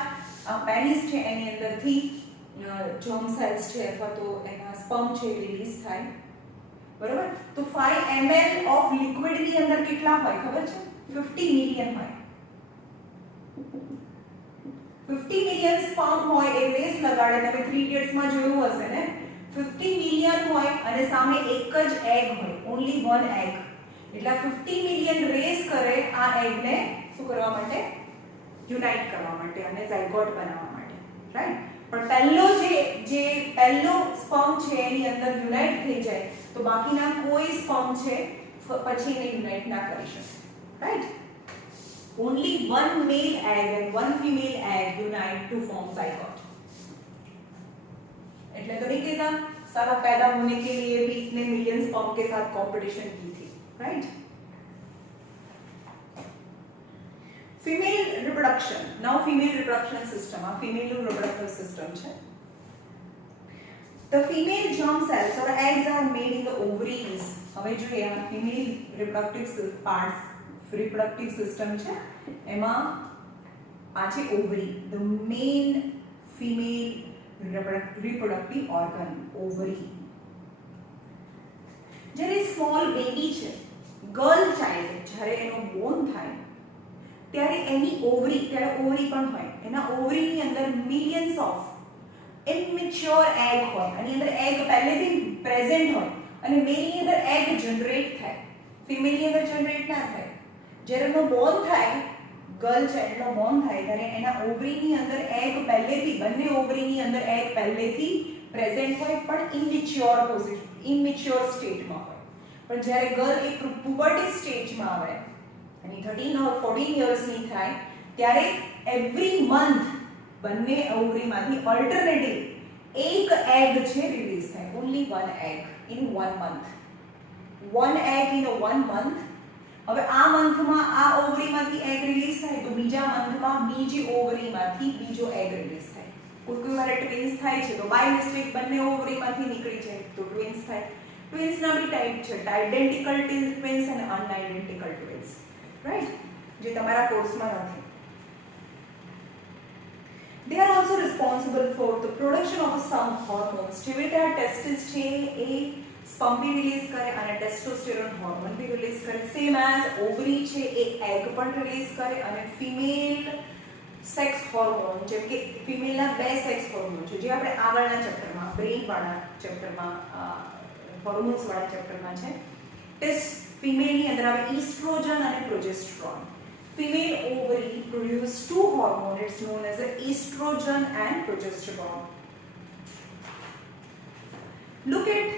આ પેનિસ છે એની અંદરથી germ cells છે અથવા તો એના sperm છે રિલીઝ થાય બરોબર. તો 5 ml of liquid ની અંદર કેટલા હોય ખબર છે 50 મિલિયન હોય. 50 મિલિયન sperm હોય એ રેસ લગાડે તમે 3 idiots માં જોયું હશે ને 50 મિલિયન હોય અને સામે એક જ egg હોય only one egg. એટલે 50 મિલિયન રેસ કરે આ egg ને શું કરવા માટે યુનાઇટ કરવા માટે અને ઝાયગોટ બનાવવા માટે રાઈટ. પણ પહેલો સ્પર્મ છે એની અંદર યુનાઇટ થઈ જાય તો બાકીના કોઈ સ્પર્મ છે પછી એને યુનાઇટ ના કરી શકે, right? only one male egg and one female egg unite to form zygote. એટલે तो नहीं कहता सारा पैदा होने के लिए भी इतने मिलियन स्पर्म के साथ कंपटीशन की थी, right? Female reproduction, now female reproduction system, आ फीमेल रिप्रोडक्टिव सिस्टम છે. The female germ cells or eggs are made in the ovaries. હવે જોઈએ આ female reproductive parts reproductive system છે એમાં આ છે ઓવરી, the main female reproductive organ, ovary. જ્યારે સ્મોલ બેબી છે, ગર્લ ચાઇલ્ડ, જ્યારે એનો બોર્ન થાય ત્યારે એની ઓવરી, ત્યારે ઓવરી પણ હોય, એના ઓવરીની અંદર મિલિયન્સ ઓફ ઇમેચ્યોર એગ હોય, આની અંદર એગ પહેલેથી પ્રેઝન્ટ હોય અને મેલની અંદર એગ જનરેટ થાય, ફિમેલની અંદર જનરેટ ના થાય. જ્યારે એનો બોર્ન થાય, ગર્લ ચાઇલ્ડનો બોર્ન થાય ત્યારે એના ઓવરીની અંદર એગ પહેલેથી, બંને ઓવરીની અંદર એગ પહેલેથી પ્રેઝન્ટ હોય પણ ઇમેચ્યોર સ્ટેટમાં હોય. પણ જ્યારે ગર્લ એક પુબર્ટી સ્ટેજમાં આવે અને 13 or 14 યર્સની થાય ત્યારે એવરી મંથ બંને ઓવરીમાંથી ઓલ્ટરનેટિવ એક એગ છે રિલીઝ થાય, only one egg in 1 month, one egg in 1 month. હવે આ મંથમાં આ ઓવરીમાંથી એગ રિલીઝ થાય તો બીજા મંથમાં બીજી ઓવરીમાંથી બીજો એગ રિલીઝ થાય. કોઈ વાર ટ્વિન્સ થાય છે તો બાય મિસ્ટેક બંને ઓવરીમાંથી નીકળી જાય તો ટ્વિન્સ થાય. ટ્વિન્સના બી ટાઈપ છે, આઇડેન્ટિકલ ટ્વિન્સ અને અનઆઇડેન્ટિકલ ટ્વિન્સ, રાઈટ? જે તમારા કોર્સમાં નથી. They are also responsible for the production of some hormones. જેવી રીતે આ ટેસ્ટિસ છે એ સ્પર્મ બી રિલીઝ કરે અને ટેસ્ટોસ્ટેરોન હોર્મોન બી રિલીઝ કરે. સેમ એઝ ઓવરી છે એ એગ પણ રિલીઝ કરે અને ફિમેલ સેક્સ હોર્મોન, જેમ કે ફિમેલના બે સેક્સ હોર્મોન છે જે આપણે આગળના ચેપ્ટરમાં, બ્રેઇન વાળા ચેપ્ટરમાં, હોર્મોન્સ વાળા ચેપ્ટરમાં છે. ફિમેલની અંદર આવે ઈસ્ટ્રોજન અને progesterone. Female ovary produce two hormones. It's known as the estrogen and progesterone. Look at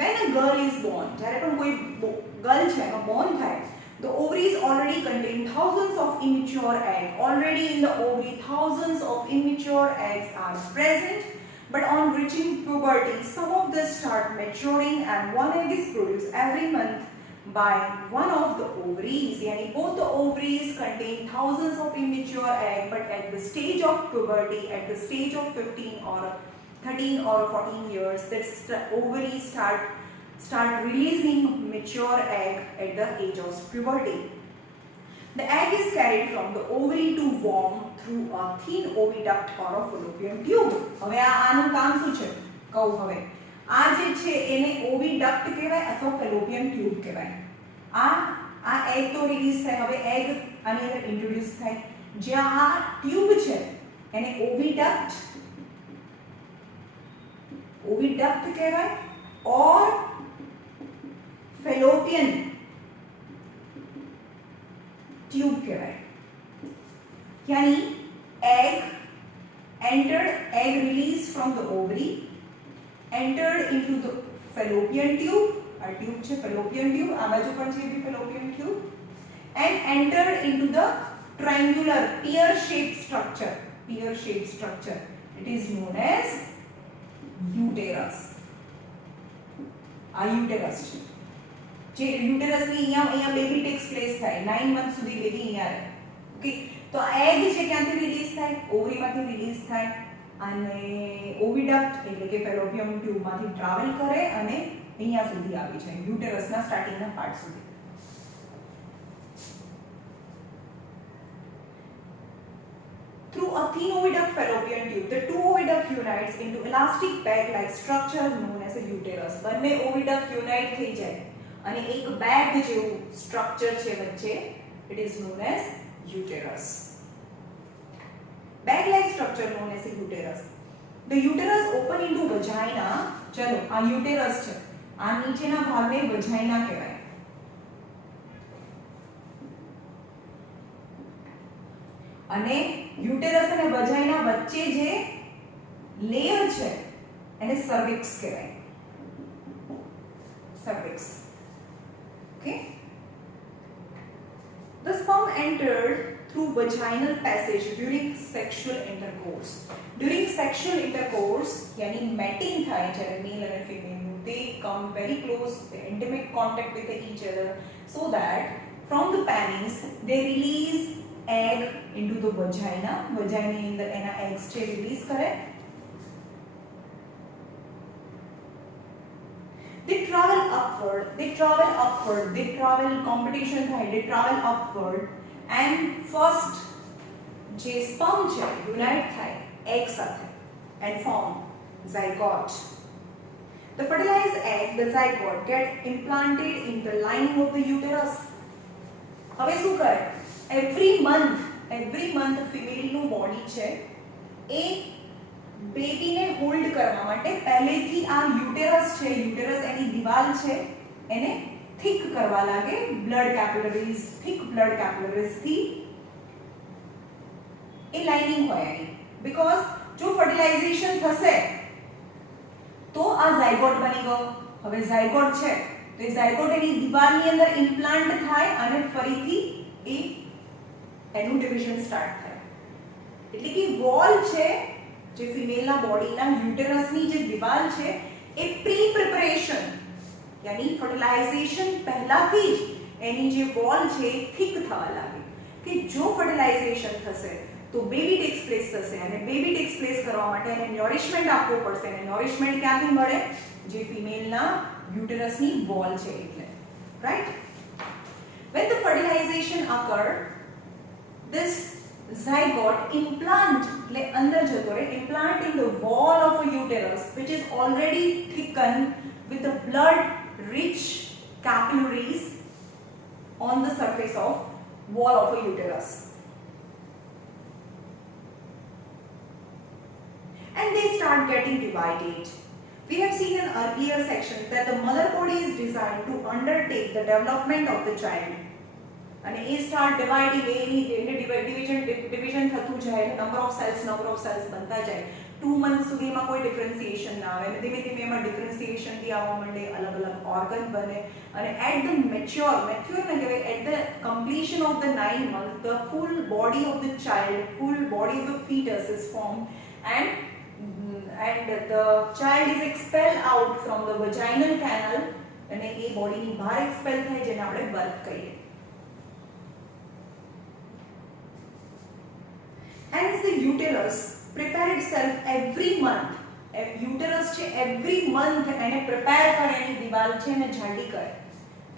when a girl is born. જ્યારે પણ કોઈ girl છે એમાં born થાય, the ovaries already contain thousands of immature eggs. Already in the ovary, thousands of immature eggs are present. But on reaching puberty, some of them start maturing, and one egg is produced every month by one of the ovaries. Yani both the ovaries contain thousands of immature eggs, but at the stage of puberty, at the stage of 15 or 13 or 14 years, that ovaries start releasing mature egg at the age of puberty. The egg is carried from the ovary to womb through a thin oviduct or a fallopian tube. હવે આનું કામ શું છે કહું. હવે આ જે છે એને ઓવિડક્ટ કહેવાય અથવા ફેલોપિયન ટ્યુબ કહેવાય. આ એગ તો રિલીઝ થાય, હવે એગ આની અંદર ઇન્ટ્રોડ્યુસ થાય. જ્યાં આ ટ્યુબ છે એને ઓવિડક્ટ કહેવાય ઓર ફેલોપિયન ટ્યુબ કહેવાય. यानी egg released from the ovary, entered into the fallopian tube, our tube છે fallopian tube, આ બાજુ પણ છે એ fallopian tube, and entered into the triangular pear shaped structure. It is known as uterus. આ uterus છે જે uterus ની અહીંયા બેબી ટેક્સ પ્લેસ થાય, 9 months સુધી બેબી અહીંયા રહે. ઓકે, તો આ એગ છે ક્યાંથી રિલીઝ થાય? ઓવરીમાંથી રિલીઝ થાય અને ઓવિડક્ટ એટલે કે ફેલોપિયન ટ્યુબમાંથી ટ્રાવેલ કરે અને અહીંયા સુધી આવી જાય, યુટેરસના સ્ટાર્ટિંગના પાર્ટ સુધી. Through a thin oviduct fallopian tube, the two oviduct unites into elastic bag-like structure known as a uterus. બંને oviduct unite થઈ જાય અને એક બેગ જેવું સ્ટ્રક્ચર છે વચ્ચે, it is known as uterus. Bag-like structure known as a uterus. The uterus open into vagina. ચલો આ uterus છે, આ નીચેના ભાગને vagina કહેવાય. અને uterus અને vagina વચ્ચે જે લેયર છે એને સર્વિક્સ કહેવાય, cervix. Okay, the sperm entered through vaginal passage during sexual intercourse. During sexual intercourse यानी mating થાય જ્યારે male and female they come very close, intimate contact with each other, so that from the pannies they release egg into the vagina. Vagina ની અંદર એના eggs છે release કરે. They travel upward, they travel competition થાય, they travel upward and first જે sperm છે unite થાય egg સાથે and form zygote. The fertilized egg, the zygote, get implanted in the lining of the uterus. હવે શું કરે? every month female નું બોડી છે એ બેબીને હોલ્ડ કરવા માટે પહેલેથી આ યુટેરસ છે, યુટેરસ એની દિવાલ છે એને થિક કરવા લાગે blood capillaries, thick blood capillaries થી એ લાઇનિંગ હોય એની. બીકોઝ જો ફર્ટિલાઇઝેશન થશે તો આ ઝાયગોટ બની ગયો. હવે ઝાયગોટ છે તો એ ઝાયગોટ એની દિવાલની અંદર ઇમ્પ્લાન્ટ થાય અને ફરીથી એ એનું ડિવિઝન સ્ટાર્ટ થાય. એટલે કે વોલ છે જે ફિમેલના બોડીના યુટેરસની જે દિવાલ છે એ પ્રી પ્રિપરેશન યાની ફર્ટિલાઇઝેશન પહેલાથી જ એની જે વોલ છે એ થિક થવા લાગે કે જો ફર્ટિલાઇઝેશન થશે તો બેબી ટેક્સ પ્લેસ થશે અને બેબી ટેક્સ પ્લેસ કરવા માટે એને નોરિશમેન્ટ આપવો પડશે અને નોરિશમેન્ટ ક્યાંથી મળે? જે ફિમેલના યુટેરસની વોલ છે એટલે, right? When the fertilization occurred, this zygote implant એટલે અંદર જતો રહે, implant in the wall of a uterus which is already thickened with the blood rich capillaries on the surface of wall of a uterus, and they start getting divided. We have seen in earlier sections that the mother body is designed to undertake the development of the child. અને એ સ્ટાર્ટ ડિવાઇડિંગ એને ડિવિઝન થતું જાય, નંબર ઓફ સેલ્સ બનતા જાય. 2 મંથ સુધી એમાં કોઈ ડિફરન્સિએશન ના આવે અને ધીમે ધીમે એમાં ડિફરન્સિએશન બી આવવા માંડે, અલગ અલગ ઓર્ગન બને અને એટ ધ મેચ્યોર ને કહેવાય at the completion of the 9 months the full body of the child, full body of the fetus is formed and the child is expelled out from the vaginal canal અને એ બોડીની બહાર એક્સપેલ થાય જેને આપણે બર્થ કહીએ. Hence the uterus prepare itself every month. Uterus છે every month એને prepare કરે, એની દિવાલ છે એને જાડી કરે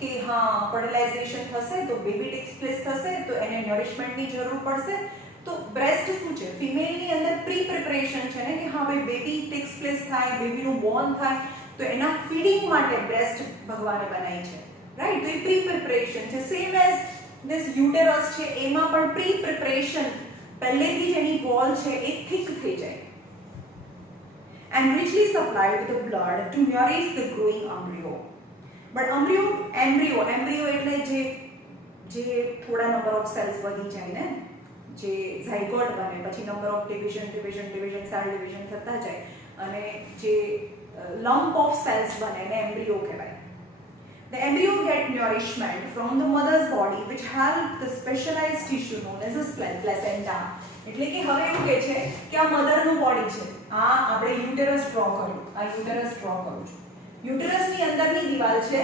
કે હા ફર્ટિલાઇઝેશન થશે તો બેબી ટેક્સ પ્લેસ થશે તો એને નરિશમેન્ટની જરૂર પડશે. તો બ્રેસ્ટ શું છે? ફિમેલની અંદર પ્રી પ્રિપરેશન છે ને કે હા ભાઈ બેબી ટેક્સ પ્લેસ થાય, બેબીનું બોર્ન થાય તો એના ફીડિંગ માટે બ્રેસ્ટ ભગવાને બનાવી છે, રાઈટ? તો એ પ્રી પ્રિપરેશન છે. સેમ એઝ ધીસ યુટેરસ છે એમાં પણ પ્રી પ્રિપરેશન પહેલેથી જ એની વોલ છે એ થિક થઈ જાય and richly supplied with the blood to nourish the growing embryo. But embryo એટલે જે થોડા નંબર ઓફ સેલ્સ વધી જાય ને, જે ઝાયગોટ બને પછી number of division cell division થતા જાય અને જે lump of cells બને એને embryo કહેવાય. The embryo get nourishment from the mother's body which help the specialized tissue known as the placenta. એટલે કે હવે એવું કહે છે કે આ મધરનું બોડી છે, આ આપણે યુટેરસ ડ્રો કરું છું. યુટેરસની અંદરની દિવાલ છે,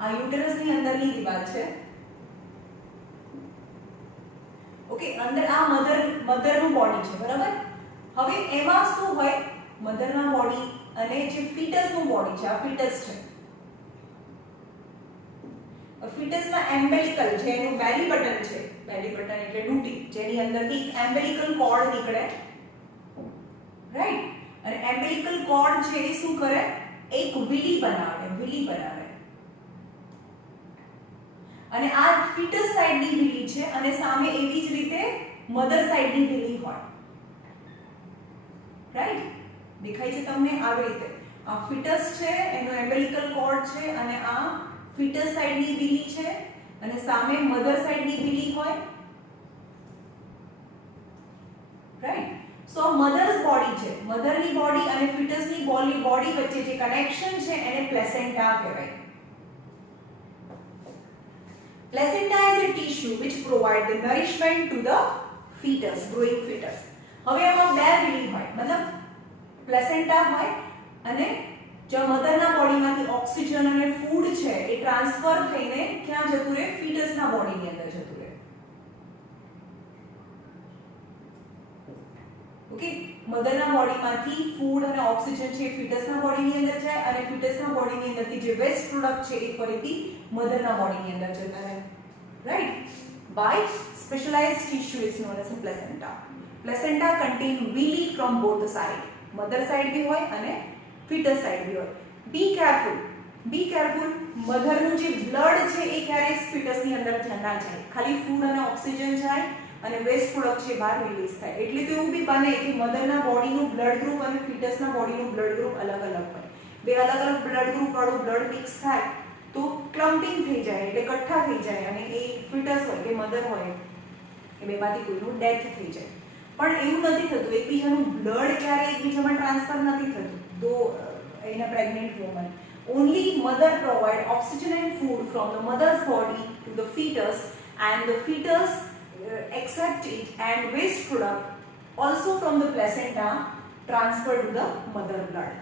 આ યુટેરસની અંદરની દિવાલ છે, ઓકે? અંદર આ મધરનું બોડી છે, બરાબર? હવે એમાં શું હોય? મધરના બોડી અને જે ફીટસનું બોડી છે, આ ફીટસ છે. ફીટસના એમ્બેલિકલ જે એનું બેલી બટન છે, બેલી બટન એટલે ડૂટી, જેની અંદરથી એમ્બેલિકલ કોર્ડ નીકળે, રાઈટ? અને એમ્બેલિકલ કોર્ડ છે એ શું કરે? એક વિલી બનાવે અને આ ફીટસ સાઈડની વિલી છે અને સામે એવી જ રીતે મધર સાઈડની વિલી હોય, રાઈટ? દેખાય છે તમને આવી રીતે? આ ફીટસ છે, એનો એમ્બેલિકલ કોર્ડ છે અને આ ફીટસ સાઈડની વિલી છે અને સામે મધર સાઈડની વિલી હોય, રાઈટ? સો મધર્સ બોડી છે, મધરની બોડી અને ફીટસની બોડી વચ્ચે જે કનેક્શન છે એને પ્લેસેન્ટા કહેવાય. Placenta is a tissue which provide the nourishment to the fetus, growing fetus. હવે એમાં બે વિલી હોય, મતલબ પ્લેસેન્ટા હોય અને જો મધરના બોડીમાંથી ઓક્સિજન અને ફૂડ છે એ ટ્રાન્સફર થઈને ક્યાં જતું રહે? ફીટસના બોડીની અંદર જતું રહે. ઓકે, મધરના બોડીમાંથી ફૂડ અને ઓક્સિજન છે ફીટસના બોડીની અંદર જાય અને ફીટસના બોડીની અંદરથી જે વેસ્ટ પ્રોડક્ટ છે એ ફરીથી મધરના બોડીની અંદર જતા રહે. Right? By specialized tissue is known as a placenta. Placenta contain villi from both the side. Mother side भी હોય અને fetus side भी હોય. Be careful. Be careful. Mother નું જે blood છે એ ક્યારે fetus ની અંદર ના જાય. ખાલી food અને oxygen જાય અને waste product છે બહાર રિલીઝ થાય. એટલે તો એવું બી બને કે mother ના બોડી નું blood group અને fetus ના બોડી નું blood group અલગ અલગ હોય. બે અલગ અલગ blood group વાળું blood mix થાય તો ક્લમ્પિંગ થઈ જાય એટલે કઠ્ઠા થઈ જાય અને એ ફીટસ હોય કે મધર હોય એ બેમાંથી કોઈનું ડેથ થઈ જાય. પણ એવું નથી થતું, એકબીજાનું બ્લડ ક્યારે એકબીજામાં ટ્રાન્સફર નથી થતું. દો in a pregnant woman only mother provide oxygen and food from the mother's body to the fetus and the fetus accept it and waste product also from the placenta transfer to the mother blood.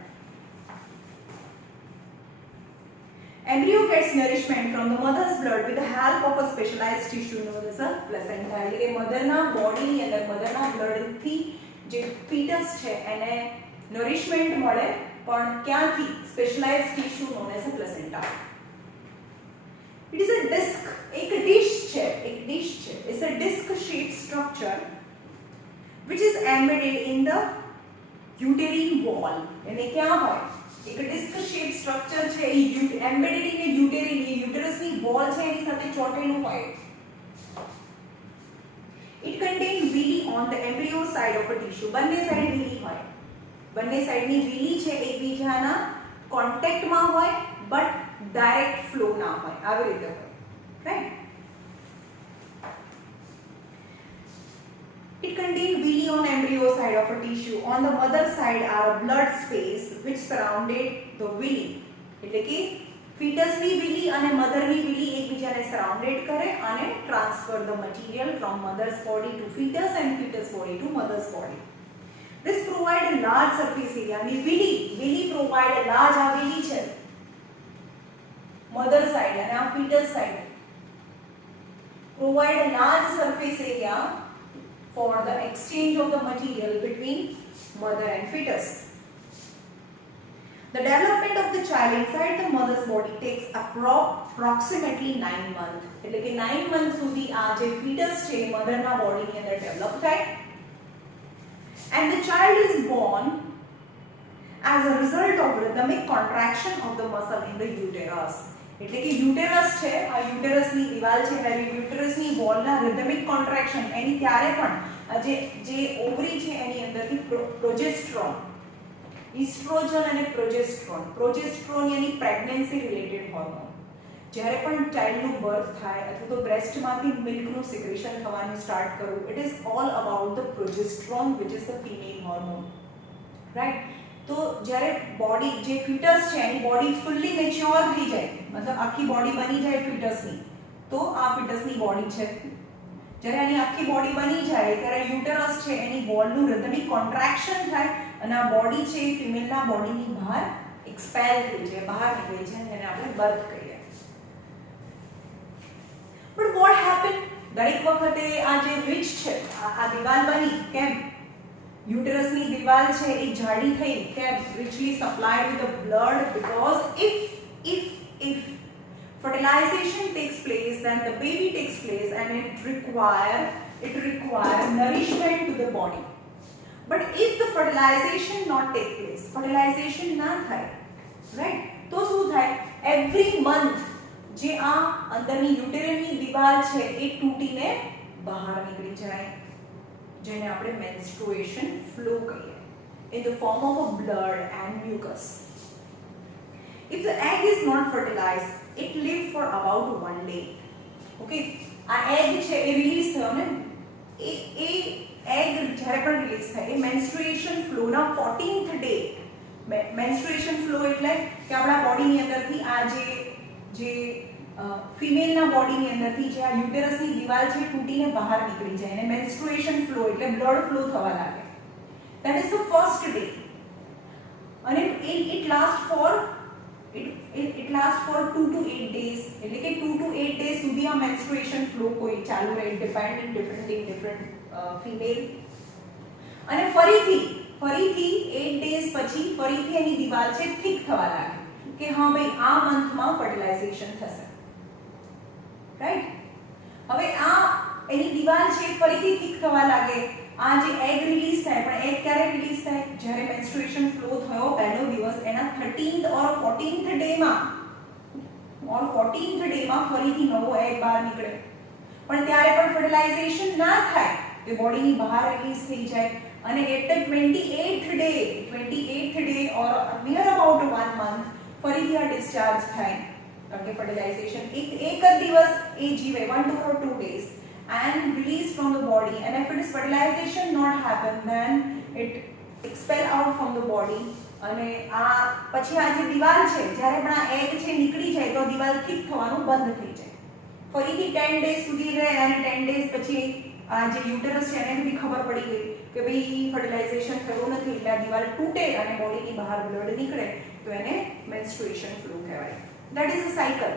Embryo gets nourishment from the mother's blood with the help of a specialized tissue known as a placenta. એટલે કે મધરના બોડીની અંદર મધરના બ્લડથી જે ફીટસ છે એને નરિશમેન્ટ મળે, પણ ક્યાંથી? Specialized tissue known as a placenta. It is a disc, એક ડિશ છે. It's a disc shaped structure which is embedded in the uterine wall. એને ક્યાં હોય? એક ડિસ્ક શેપ સ્ટ્રક્ચર છે એ એમ્બેડેડ ઇન એ યુટેરિન, એ યુટેરસની વોલ છે એની સાથે ચોટેલું હોય. It contain villi on the embryo side of a tissue. બંને સાઈડ villi હોય. બંને સાઈડની villi છે એકબીજાના કોન્ટેક્ટમાં હોય બટ ડાયરેક્ટ ફ્લો ના હોય. આવી રીતે હોય. Right? It contains villi on embryo side of a tissue. On the mother side are a blood space which surrounded the villi. એટલે કે fetusની villi અને motherની villi એકબીજાને સરાઉન્ડેડ કરે અને transfer the material from mother's body to fetus and fetus body to mother's body. This provide a large surface area. ની villi provide a large આ villi છે mother side અને આ fetus side provide a large surface area for the exchange of the material between mother and fetus. The development of the child inside the mother's body takes approximately 9 months. એટલે કે 9 months સુધી આ જે fetus છે મધરના બોડીની અંદર ડેવલપ થાય. And the child is born as a result of rhythmic contraction of the muscle in the uterus. એટલે કે યુટેરસ છે, આ યુટેરસની દિવાલ છે, યુટેરસની વોલના રિધમિક કોન્ટ્રેક્શન એની ત્યારે પણ જે ઓવરી છે એની અંદરથી પ્રોજેસ્ટ્રોન, ઇસ્ટ્રોજન અને પ્રોજેસ્ટ્રોન યાની પ્રેગ્નન્સી રિલેટેડ હોર્મોન. જ્યારે પણ ચાઇલ્ડનું બર્થ થાય અથવા તો બ્રેસ્ટમાંથી મિલ્કનું સિક્રેશન થવાનું સ્ટાર્ટ કરવું, it is all about the progesterone which is the female hormone. Right? તો જ્યારે બોડી જે ફીટસ છે એની બોડી ફુલ્લી મેચ્યોર થઈ જાય, મતલબ આખી બોડી બની જાય ફીટસની, તો આ ફીટસની બોડી છે. જ્યારે આની આખી બોડી બની જાય ત્યારે યુટેરસ છે એની વોલનું રિધમિક કોન્ટ્રાક્શન થાય અને આ બોડી છે એ ફિમેલના બોડીની બહાર એક્સપેલ થઈ જાય, બહાર નીકળી જાય, એને આપણે બર્થ કહીએ. But what happen? દરેક વખતે આ જે રિચ છે આ દિવાલ બની કેમ? યુટેરસની દિવાલ છે એ જાડી થઈ કેમ? richly supplied with the blood, because if fertilization takes place, then the baby takes place and it require nourishment to the body. But if the fertilization not take place, fertilization ના થાય, right? તો શું થાય? every month જે આ અંદરની યુટેરસની દિવાલ છે એ તૂટીને બહાર નીકળી જાય, જેને આપણે menstruation flow કહીએ, in the form of a blood and mucus. If the egg is not fertilized, it live for about 1 day. Okay, આ egg છે એ રિલીઝ થયો ને એ એગ જ્યારે પણ રિલીઝ થાય એ મેન્સ્ટ્રુએશન ફ્લોના 14th ડે, મેન્સ્ટ્રુએશન ફ્લો એટલે કે આપણા બોડીની અંદરથી આ જે ફિમેલના બોડીની અંદરથી જે આ યુટેરસની દિવાલ છે તૂટીને બહાર નીકળી જાય અને મેન્સ્ટ્રુએશન ફ્લો એટલે બ્લડ ફ્લો થવા લાગે. That is the first day. અને it lasts for 2 to 8 days. એટલે કે 2 to 8 days સુધી આ મેન્સ્ટ્રુએશન ફ્લો કોઈ ચાલુ રહે, ડિપેન્ડિંગ ડિફરન્ટ ફિમેલ. અને ફરીથી 8 days પછી ફરીથી એની દિવાલ છે થીક થવા લાગે કે હા ભાઈ આ મંથમાં ફર્ટિલાઇઝેશન થશે, રાઈટ. હવે આ એની દિવાલ છે ફરીથી થીક થવા લાગે. આ જે એગ રિલીઝ થાય, પણ એગ ક્યારે રિલીઝ થાય? જ્યારે મેન્સ્ટ્રુએશન ફ્લો થયો પહેલો દિવસ એના 13th or 14th ડેમાં ફરીથી નવો એગ બહાર નીકળે. પણ ત્યારે પણ ફર્ટિલાઇઝેશન ના થાય, તે બોડીની બહાર રિલીઝ થઈ જાય અને at the 28th day or near about 1 month ફરીથી આ ડિસ્ચાર્જ થાય. કારણ કે ફર્ટિલાઇઝેશન એક જ દિવસ એ જીવે 1 to 2 days and release from the body, and if it is fertilization not happen then it expel out from the body. અને આ પછી આ જે દિવાલ છે જ્યારે પણ આ એગ છે નીકળી જાય તો દિવાલ થીક થવાનું બંધ થઈ જાય. ફરીથી 10 days સુધી રહે અને 10 days પછી આ જે યુટેરસ છે એને બી ખબર પડી ગઈ કે ભાઈ ફર્ટિલાઇઝેશન થયું નથી એટલે આ દિવાલ તૂટે અને બોડીની બહાર બ્લડ નીકળે તો એને મેન્સ્ટ્રુએશન ફ્લો કહેવાય. That is a cycle.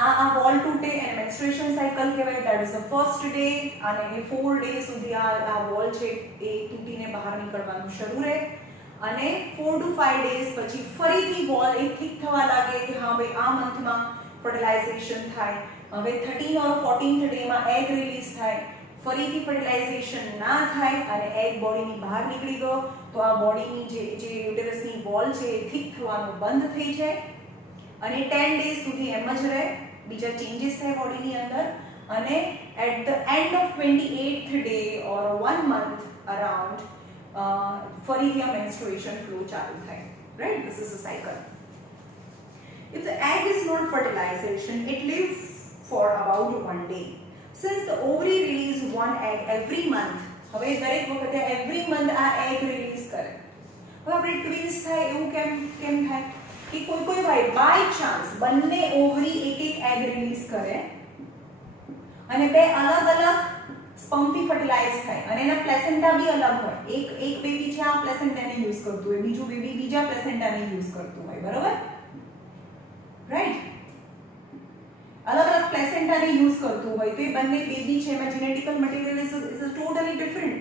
આ વોલ તૂટે અને મેન્સ્ટ્રુએશન સાયકલ કહેવાય. That is the first day અને એ 4 ડે સુધી આ વોલ છે એ તૂટીને બહાર નીકળવાનું શરૂ રહે અને 4 to 5 days પછી ફરીથી વોલ એ થીક થવા લાગે કે હા ભાઈ આ મંથમાં ફર્ટિલાઇઝેશન થાય. હવે 13 or 14th ડેમાં એગ રિલીઝ થાય, ફરીથી ફર્ટિલાઇઝેશન ના થાય અને એગ બોડીની બહાર નીકળી ગયો તો આ બોડીની જે યુટેરસની વોલ છે એ થીક થવાનું બંધ થઈ જાય અને 10 days સુધી એમ જ રહે, બીજા ચેન્જીસ થાય બોડીની અંદર અને at the end of 28th day or 1 month around ફરીથી આ મેન્સ્ટ્રુએશન ફ્લો ચાલુ થાય, right. This is a cycle. If the egg is not fertilization, it lives for about 1 day. Since the ovary release one egg every month, હવે દરેક વખતે every month આ egg release કરે. હવે આપણે ટ્વિન્સ થાય એવું કેમ થાય કે કોઈ ભાઈ બાય ચાન્સ બંને ઓવરી એક એગ રિલીઝ કરે અને બે અલગ સ્પર્મથી ફર્ટિલાઇઝ થાય અને એના પ્લેસેન્ટા બી અલગ હોય. એક બેબી છે આ પ્લેસેન્ટાને યુઝ કરતું હોય, બીજું બેબી બીજા પ્લેસેન્ટાને યુઝ કરતું હોય, બરોબર, રાઈટ. અલગ પ્લેસેન્ટાને યુઝ કરતું હોય તો એ બંને બેબી છે એમાં જેનેટિકલ મટીરીયલ ઇઝ ટોટલી ડિફરન્ટ.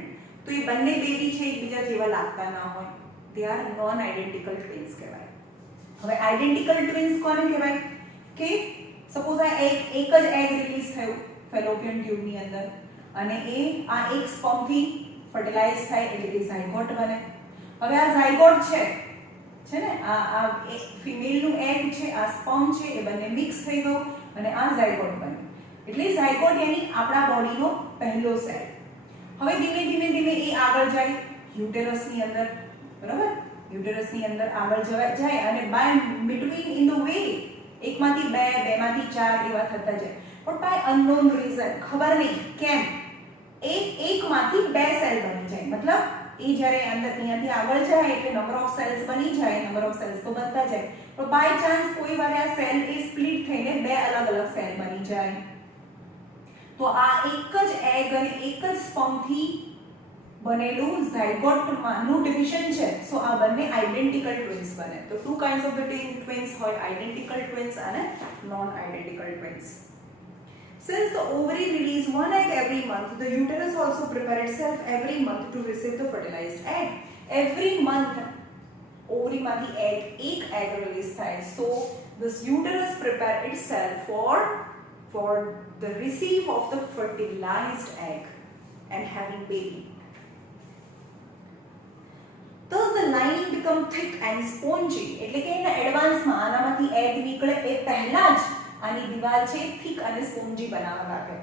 તો એ બંને બેબી છે એકબીજા જેવા લાગતા ના હોય. They are non identical twins કહેવાય. હવે આઇડેન્ટિકલ ટ્વિન્સ કોને કહેવાય કે સપોઝ આ એક જ એગ રિલીઝ થયું ફેલોપિયન ટ્યુબની અંદર અને એ આ એક સ્પર્મથી ફર્ટિલાઇઝ થાય એટલે કે ઝાયગોટ બને. હવે આ ઝાયગોટ છે ને આ ફિમેલનું એગ છે, આ સ્પર્મ છે, એ બંને મિક્સ થઈ ગયું અને આ ઝાયગોટ બને. એટલે ઝાયગોટ એની આપણા બોડીનો પહેલો સેલ. હવે ધીમે એ આગળ જાય યુટેરસની અંદર, બરાબર. યુટેરસની અંદર આગળ જાય અને by between in the way એકમાંથી બે, બેમાંથી ચાર એવા થતા જાય. પણ બાય અનનોન રીઝન, ખબર નહીં કેમ, એકમાંથી બે સેલ બની જાય. મતલબ એ જ્યારે અંદર અહીંયાથી આગળ જાય એટલે નંબર ઓફ સેલ્સ બની જાય, નંબર ઓફ સેલ્સ તો બનતા જાય, પણ બાય ચાન્સ કોઈ વાર આ સેલ એ સ્પ્લિટ થઈને બે અલગ સેલ બની જાય. તો આ એક જ એગ અને એક જ સ્પર્મથી બનેલું ઝાયગોટમાંનું ડિવિઝન છે. સો આ બંને આઇડેન્ટિકલ ટ્વિન્સ બને. તો two kinds of the twins હોય, આઇડેન્ટિકલ ટ્વિન્સ અને non identical twins. Since the ovary release one egg every month, the uterus also prepare itself every month to receive the fertilized egg. Every month ovary માંથી એક egg release થાય. So this uterus prepare itself for the receive of the fertilized egg and having baby. Thus the lining become thick and spongy. એટલે કે એના એડવાન્સમાં આનામાંથી egg નીકળે એ પહેલા જ આની દિવાલ છે થીક અને સ્પોન્જી બનાવવા લાગે.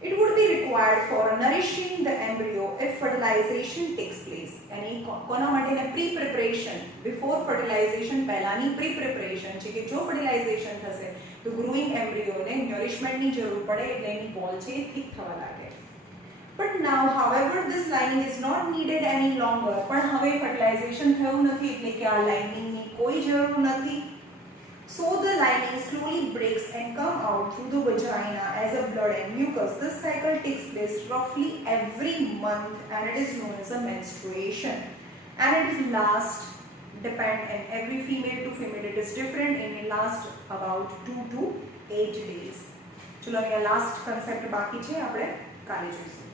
It would be required for nourishing the embryo if fertilization takes place. यानी कोना माटेने प्री प्रिपरेशन बिफोर फर्टिलाइजेशन पहलानी प्री प्रिपरेशन છે કે જો ફર્ટિલાઇઝેશન થશે તો ગ્રોઈંગ એમ્બ્રિયોને નરિશમેન્ટની જરૂર પડે એટલે એની બોલ છે થીક થવા લાગે. But now, however, this lining is not needed any longer. પણ હવે ફર્ટિલાઇઝેશન થયું નથી એટલે કે આ લાઇનિંગની કોઈ જરૂર નથી. So the lining slowly breaks and come out through the vagina as a blood and mucus. This cycle takes place roughly every month and it is known as a menstruation. And it lasts, depend on every female to female it is different, and it lasts about 2 to 8 days. ચલો અહીંયા લાસ્ટ કન્સેપ્ટ બાકી છે, આપણે કાલે જોઈશું.